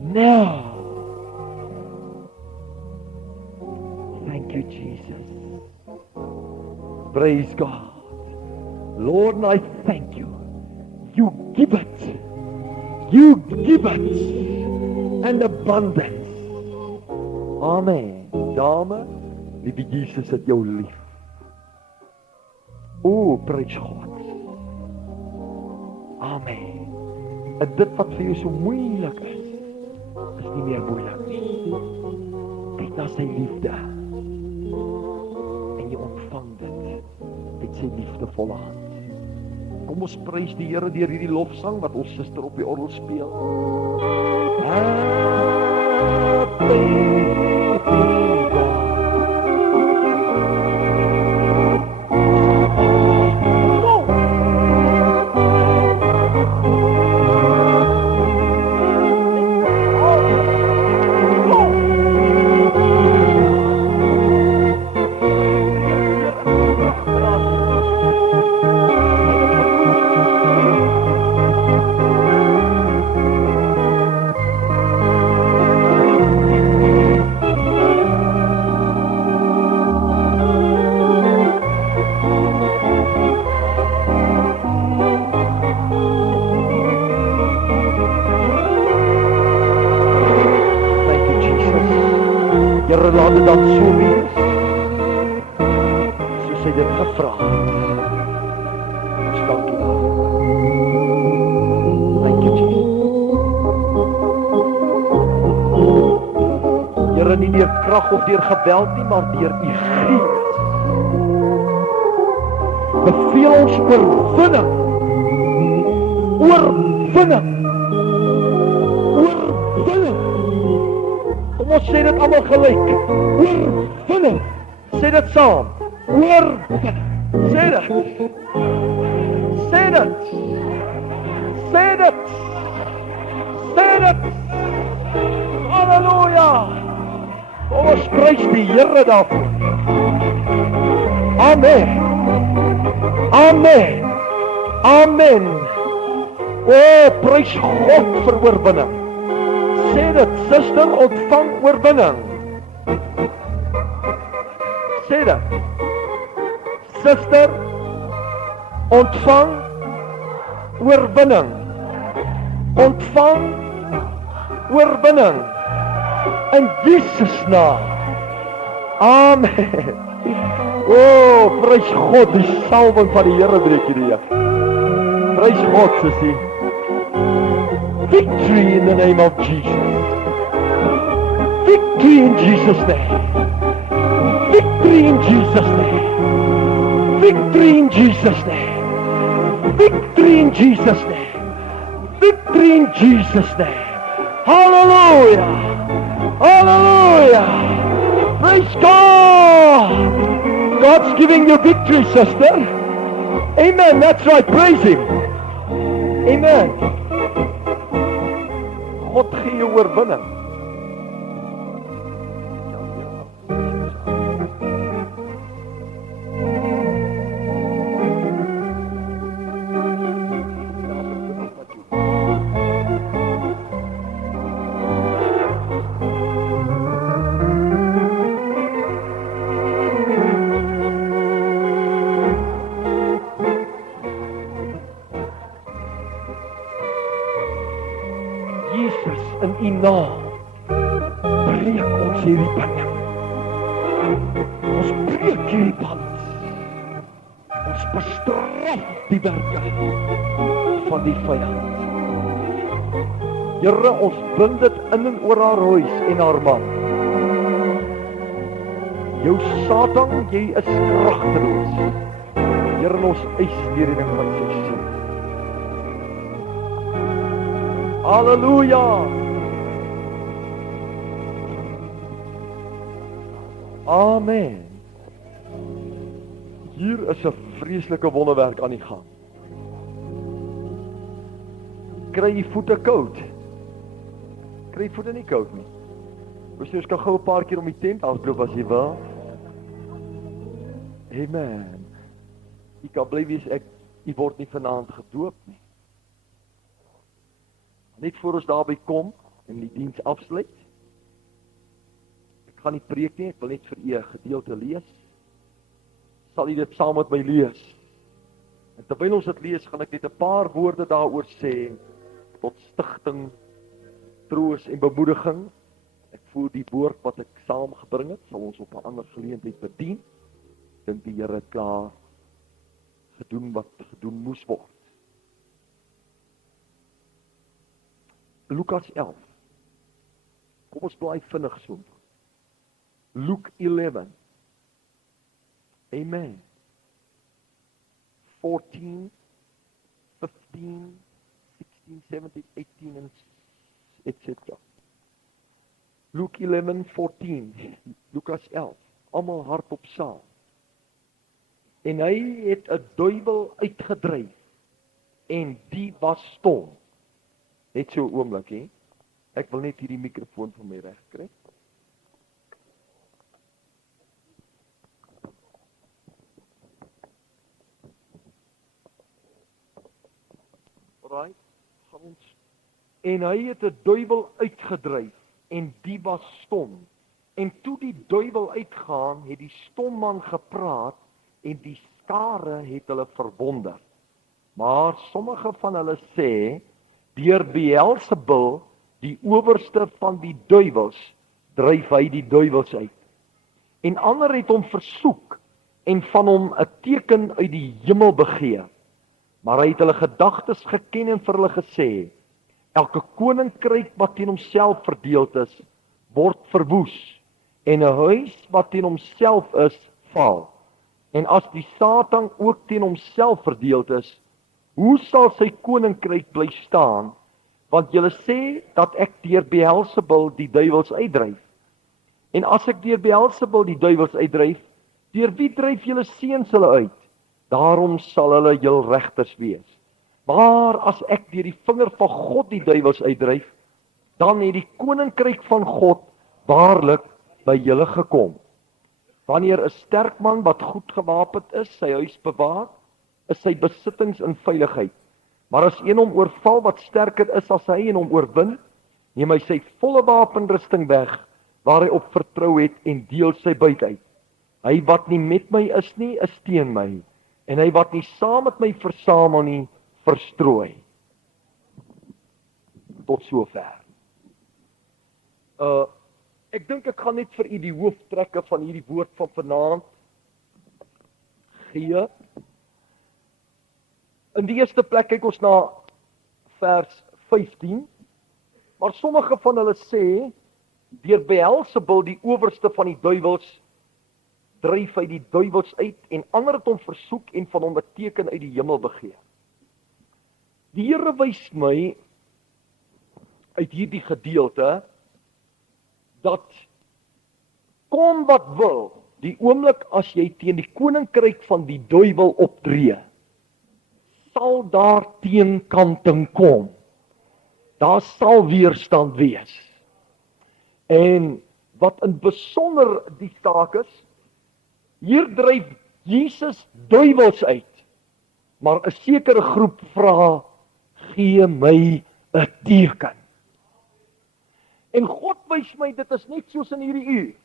now. Thank you, Jesus. Praise God. Lord, and I thank you. You give it. You give it. And abundance. Amen. Dame, liewe Jesus het jou lief. O, prys God. Amen. En dit wat vir jou so moeilik is nie meer moeilik nie. Kyk na sy liefde. En jy ontvang dit met sy liefdevolle hand. Kom ons prys die Here deur hierdie lofsang wat ons suster op die orgel speel. Here, laat dit dan so wees, soos hy dit gevra het. Ons dankie daarvoor. Thank you, Jesus. Here, nie deur krag of deur geweld nie, maar deur u Gees. Beveel ons oorwinning. Oorwinning. Oorwinning. Kom ons sê dit allemaal gelijk. Oorwinning. Sê dit saam. Oorwinning. Sê dit. Sê dit. Sê dit. Sê dit. Halleluja. Kom ons prys die Here daarvoor. Amen. Amen. Amen. O, prys God vir oorwinning. Sê dit, suster, ontvang oorwinning. Sê dit. Suster, ontvang oorwinning. Ontvang oorwinning. In Jesus naam. Amen. O, prys God, die salwing van die Here breek hierdie af. Prys God, sussie. Victory in the name of Jesus. Victory in Jesus' name. Victory in Jesus' name. Victory in Jesus' name. Victory in Jesus' name. Victory in Jesus' name. Hallelujah. Hallelujah. Praise God. God's giving you victory, sister. Amen. That's right. Praise Him. Amen. God gee jou oorwinning. Jesus, in U naam breek ons hierdie band. Ons breek hierdie band. Ons bestraf die werking van die vyand. Here, ons bind dit in en oor haar huis en haar man. Jou Satan, jy is kragteloos. Here, ons eis die redding van sy seun. Halleluja! Amen. Hier is 'n vreeslike wonderwerk aan die gang. Kry jy voete koud? Kry jy voete nie koud nie? Ons kan gou 'n paar keer om die tent afloop as jy wil. Amen. Jy kan bly wees jy word nie vanaand gedoop nie. Net voor ons daarby kom en die diens afsluit. Ek gaan nie preek nie, ek wil net vir u 'n gedeelte lees. Sal u dit saam met my lees? En terwyl ons dit lees, gaan ek net 'n paar woorde daaroor sê tot stigting, troos en bemoediging. Ek voel die woord wat ek saamgebring het, sal ons op 'n ander geleentheid bedien. Dink die Here klaar gedoen wat gedoen moes word. Lukas 11. Kom ons blaai vinnig so. Luke 11. Amen. 14, 15, 16, 17, 18 en etc. Luke 11, 14, Lukas 11, almal hardop saam. En hy het 'n duiwel uitgedryf, en die was stom. Net so 'n oomblik, hè. Ek wil net hierdie mikrofoon vir my reg kry. Alright, gaan ons. En hy het 'n duiwel uitgedryf, en die was stom. En toe die duiwel uitgaan, het die stom man gepraat, en die skare het hulle verwonder. Maar sommige van hulle sê, deur Beelzebul, die owerste van die duiwels, dryf hy die duiwels uit. En ander het hom versoek, en van hom 'n teken uit die hemel begeer. Maar hy het hulle gedagtes geken en vir hulle gesê, elke koninkryk wat teen homself verdeeld is, word verwoes, en 'n huis wat teen homself is, val. En as die Satan ook teen homself verdeeld is, hoe sal sy koninkryk bly staan? Want julle sê dat ek deur Beelzebul die duiwels uitdryf. En as ek deur Beelzebul die duiwels uitdryf, deur wie dryf julle seuns hulle uit? Daarom sal hulle jul regters wees. Maar as ek deur die vinger van God die duiwels uitdryf, dan het die koninkryk van God waarlik by julle gekom. Wanneer 'n sterk man wat goed gewapend is, sy huis bewaar, is sy besittings in veiligheid. Maar as een hom oorval wat sterker is as hy en hom oorwin, neem hy sy volle wapenrusting weg, waar hy op vertrou het, en deel sy buit uit. Hy wat nie met my is nie, is teen my, en hy wat nie saam met my versamel nie, verstrooi. Tot sover. Ek dink ek gaan net vir u die hooftrekke van hierdie woord van vanaand gee. In die eerste plek kyk ons na vers 15, maar sommige van hulle sê, deur Beelzebul, die owerste van die duiwels, dryf hy die duiwels uit, en ander het hom versoek en van hom 'n teken uit die hemel begeer. Die Here wys my uit hierdie gedeelte, dat kom wat wil, die oomblik as jy teen die koninkryk van die duiwel optree, sal daar teenkanting kom. Daar sal weerstand wees. En wat in besonder die saak is, hier dryf Jesus duiwels uit, maar 'n sekere groep vra, gee my 'n teken. En God wys my, dit is net soos in hierdie uur.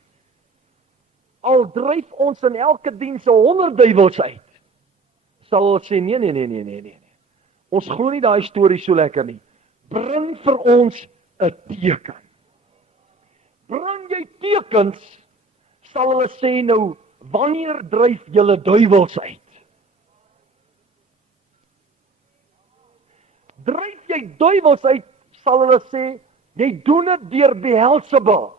Al dryf ons in elke diens 100 duiwels uit, sal ons sê, nee. Ons glo nie daai storie so lekker nie. Bring vir ons 'n teken. Bring jy tekens, sal hulle sê nou, wanneer dryf julle duiwels uit? Dryf jy duiwels uit, sal hulle sê, jy doen dit deur Beelzebul.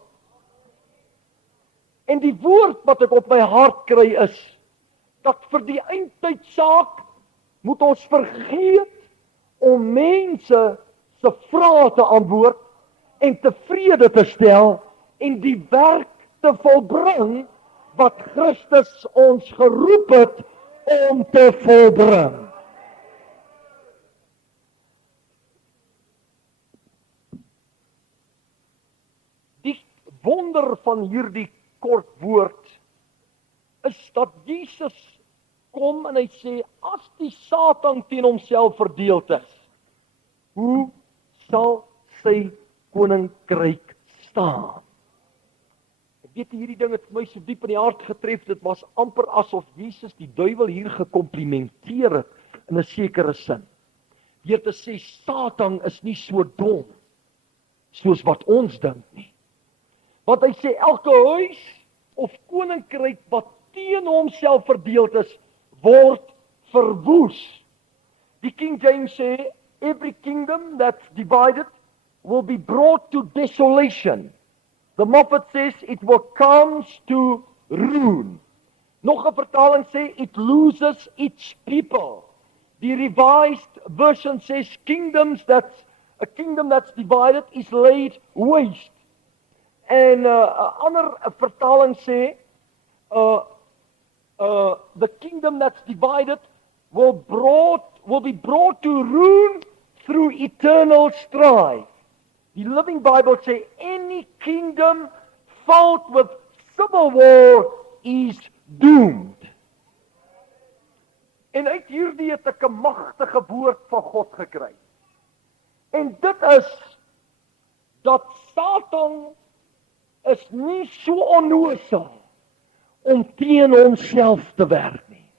En die woord wat ek op my hart kry is, dat vir die eindtydsaak moet ons vergeet om mense se vrae te antwoord en tevrede te stel en die werk te volbring wat Christus ons geroep het om te volbring. Die wonder van hierdie kort woord is dat Jesus kom en hy sê, as die Satan teen homself verdeeld is, hoe sal sy koninkryk staan? Ek weet hierdie ding het my so diep in die hart getref, dit was amper asof Jesus die duiwel hier gekomplimenteer het in 'n sekere sin. Deur te sê, Satan is nie so dom soos wat ons dink nie. Want hy sê, elke huis of koninkryk wat teen homself verdeeld is, word verwoes. Die King James sê, every kingdom that's divided will be brought to desolation. The Moffat says it will come to ruin. Nog 'n vertaling sê, it loses its people. Die Revised Version says, a kingdom that's divided is laid waste. En 'n ander vertaling sê, the kingdom that's divided will be brought to ruin through eternal strife. The Living Bible sê, any kingdom filled with civil war is doomed. En uit hierdie het ek 'n magtige woord van God gekry. En dit is, dat Satan is nie so onnoosel om teen homself te werk nie.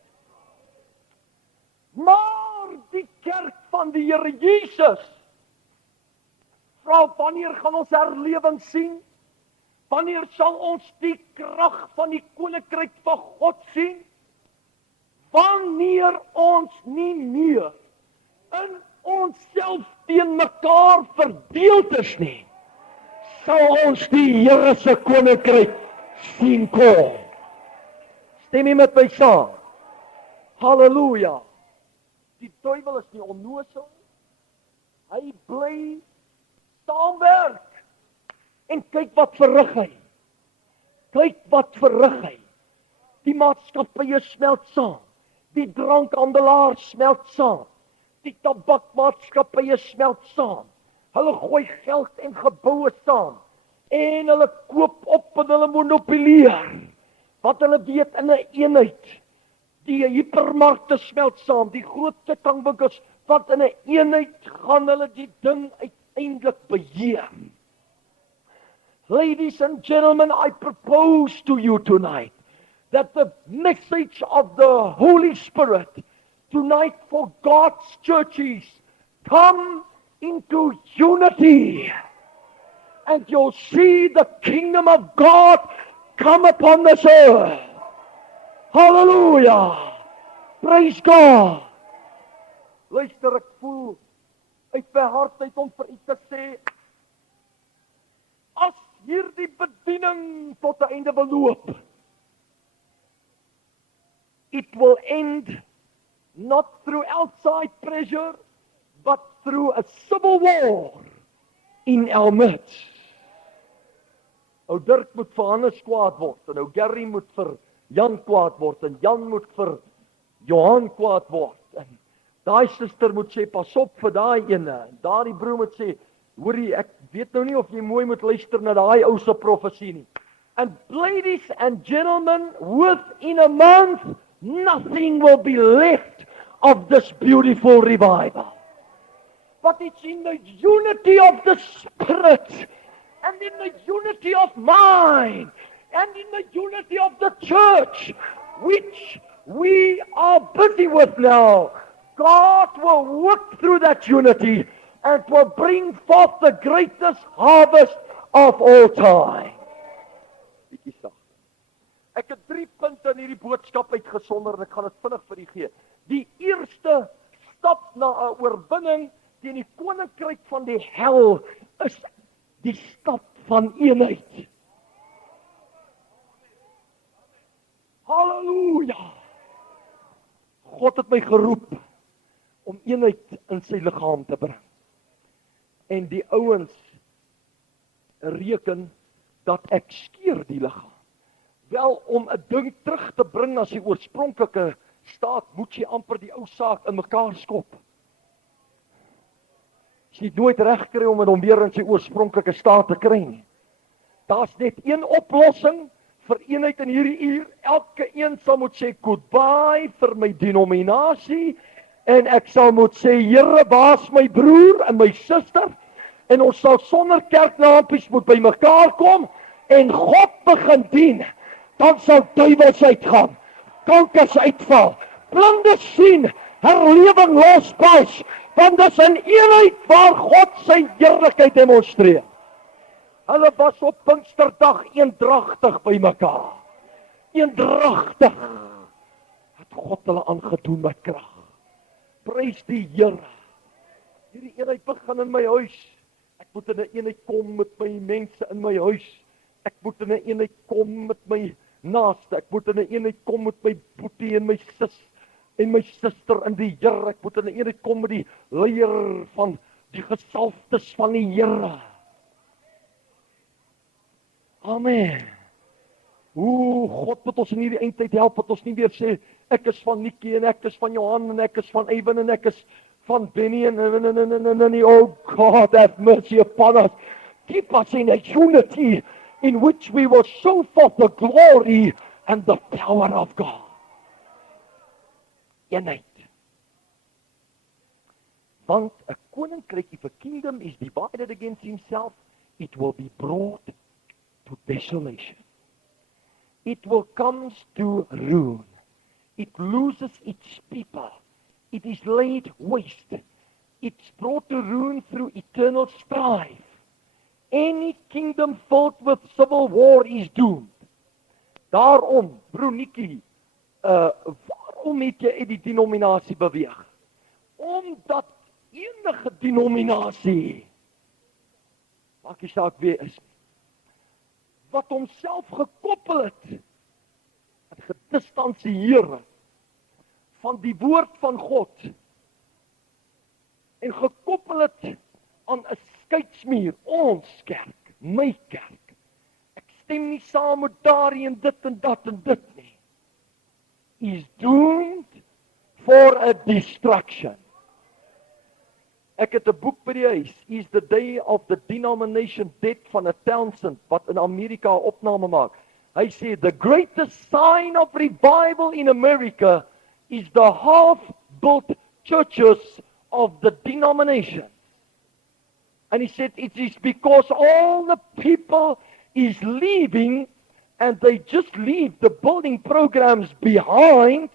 Maar die kerk van die Here Jesus vra, wanneer gaan ons herlewing sien? Wanneer sal ons die krag van die koninkryk van God sien? Wanneer ons nie meer in onsself teen mekaar verdeeld is nie, sal ons die Here se koninkryk sien kom. Stem jy met my saam? Halleluja. Die duiwel is nie onnoosel. Hy bly saamwerk. En kyk wat verrig hy. Kyk wat verrig hy. Die maatskappye smelt saam. Die drankhandelaars smelt saam. Die tabakmaatskappye smelt saam. Hulle gooi geld en geboue saam. En hulle koop op en hulle monopoleer. Wat hulle weet in 'n eenheid. Die hipermarkte smelt saam. Die groot kettingwinkels, wat in 'n eenheid gaan hulle die ding uiteindelik beheer. Ladies and gentlemen, I propose to you tonight that the message of the Holy Spirit tonight for God's churches come into unity. And you'll see the kingdom of God come upon this earth. Hallelujah! Praise God! Luister, ek voel uit my hart uit om vir u te sê, as hierdie bediening tot 'n einde beloop, it will end not through outside pressure, but through a civil war in our midst. Ou Dirk moet vir Hannes kwaad word, en ou Gary moet vir Jan kwaad word, en Jan moet vir Johan kwaad word, en daai suster moet sê, pas op vir daai ene, en daai broer moet sê, hoorie, ek weet nou nie of jy mooi moet luister na daai ou se profesie nie. And ladies and gentlemen, within a month, nothing will be left of this beautiful revival. But it's in the unity of the Spirit, and in the unity of mind, and in the unity of the church, which we are busy with now. God will work through that unity and will bring forth the greatest harvest of all time. Ek het 3 punte in hierdie boodskap uitgesonder en ek gaan dit vinnig vir u gee. Die eerste stap na 'n oorwinning teen die koninkryk van die hel is die stap van eenheid. Halleluja! God het my geroep om eenheid in sy liggaam te bring. En die ouens reken dat ek skeer die liggaam. Wel, om 'n ding terug te bring na sy oorspronklike staat, moet jy amper die ou saak in mekaar skop. Jy het nooit reg gekry om hom weer in sy oorspronklike staat te kry nie. Daar's net een oplossing vir eenheid in hierdie uur. Elke een sal moet sê goodbye vir my denominasie, en ek sal moet sê, Here, baas my broer en my suster, en ons sal sonder kerklampies moet by mekaar kom, en God begin dien. Dan sal duiwels uitgaan, kankers uitval, blindes sien, herlewing losbars, want dis 'n eenheid waar God sy heerlikheid demonstreer. Hulle was op Pinksterdag eendragtig by mekaar. Eendragtig. God hulle aangedoen met krag. Prys die Here. Hierdie eenheid begin in my huis. Ek moet in 'n eenheid kom met my mense in my huis. Ek moet in 'n eenheid kom met my naaste. Ek moet in 'n eenheid kom met my boetie en my sis en my suster in die Here. Ek moet in 'n eenheid kom met die leier van die gesalfdes van die Here. Amen. God moet ons in hierdie eindtyd help, dat ons nie weer sê, ek is van Nikki en ek is van Johan en ek is van Evan en ek is van Benny en oh God, have mercy upon us. Keep us in a unity in which we will show forth the glory and the power of God. Eenheid. Want 'n koninkryk, if a kingdom is divided against himself, it will be brought to desolation. It will come to ruin. It loses its people. It is laid waste. It's brought to ruin through eternal strife. Any kingdom filled with civil war is doomed. Daarom, broer Nikki, waarom het jy uit die denominasie beweeg? Omdat enige denominasie, maak die saak weer is, wat homself gekoppel het, en gedistansieer van die woord van God, en gekoppel het aan 'n skeidsmuur, ons kerk, my kerk. Ek stem nie saam met daardie en dit en dat en dit nie. Is doomed for a destruction. Ek het 'n boek by die huis, Is the Day of the Denomination Dead van 'n Townsend, wat in Amerika 'n opname maak. Hy sê, the greatest sign of revival in America is the half-built churches of the denomination. And he said, it is because all the people is leaving, and they just leave the building programs behind,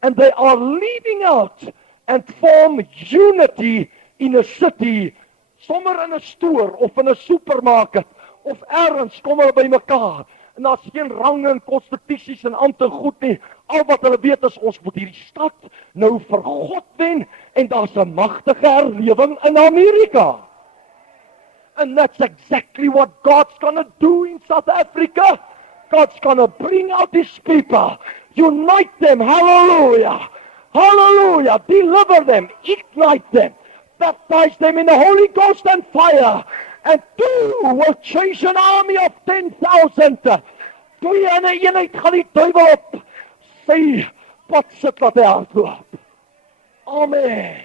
and they are leaving out and form unity in 'n city, sommer in 'n store of in 'n supermarket of ergens kom hulle by mekaar. En daar's geen range en konstitusies en ampte goed nie. Al wat hulle weet is ons moet hierdie stad nou vir God wen en daar's 'n magtige herlewing in Amerika. And that's exactly what God's gonna do in South Africa. God's gonna bring out His people, unite them, hallelujah, hallelujah, deliver them, ignite them, baptize them in the Holy Ghost and fire, and two will chase an army of 10,000. Twee in 'n eenheid gaan die duiwel op sy pad sit laat hy hardloop. Amen.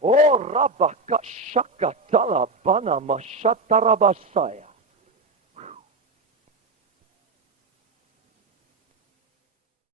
O Rabba Kashaka Talabana Mashatarabasaya.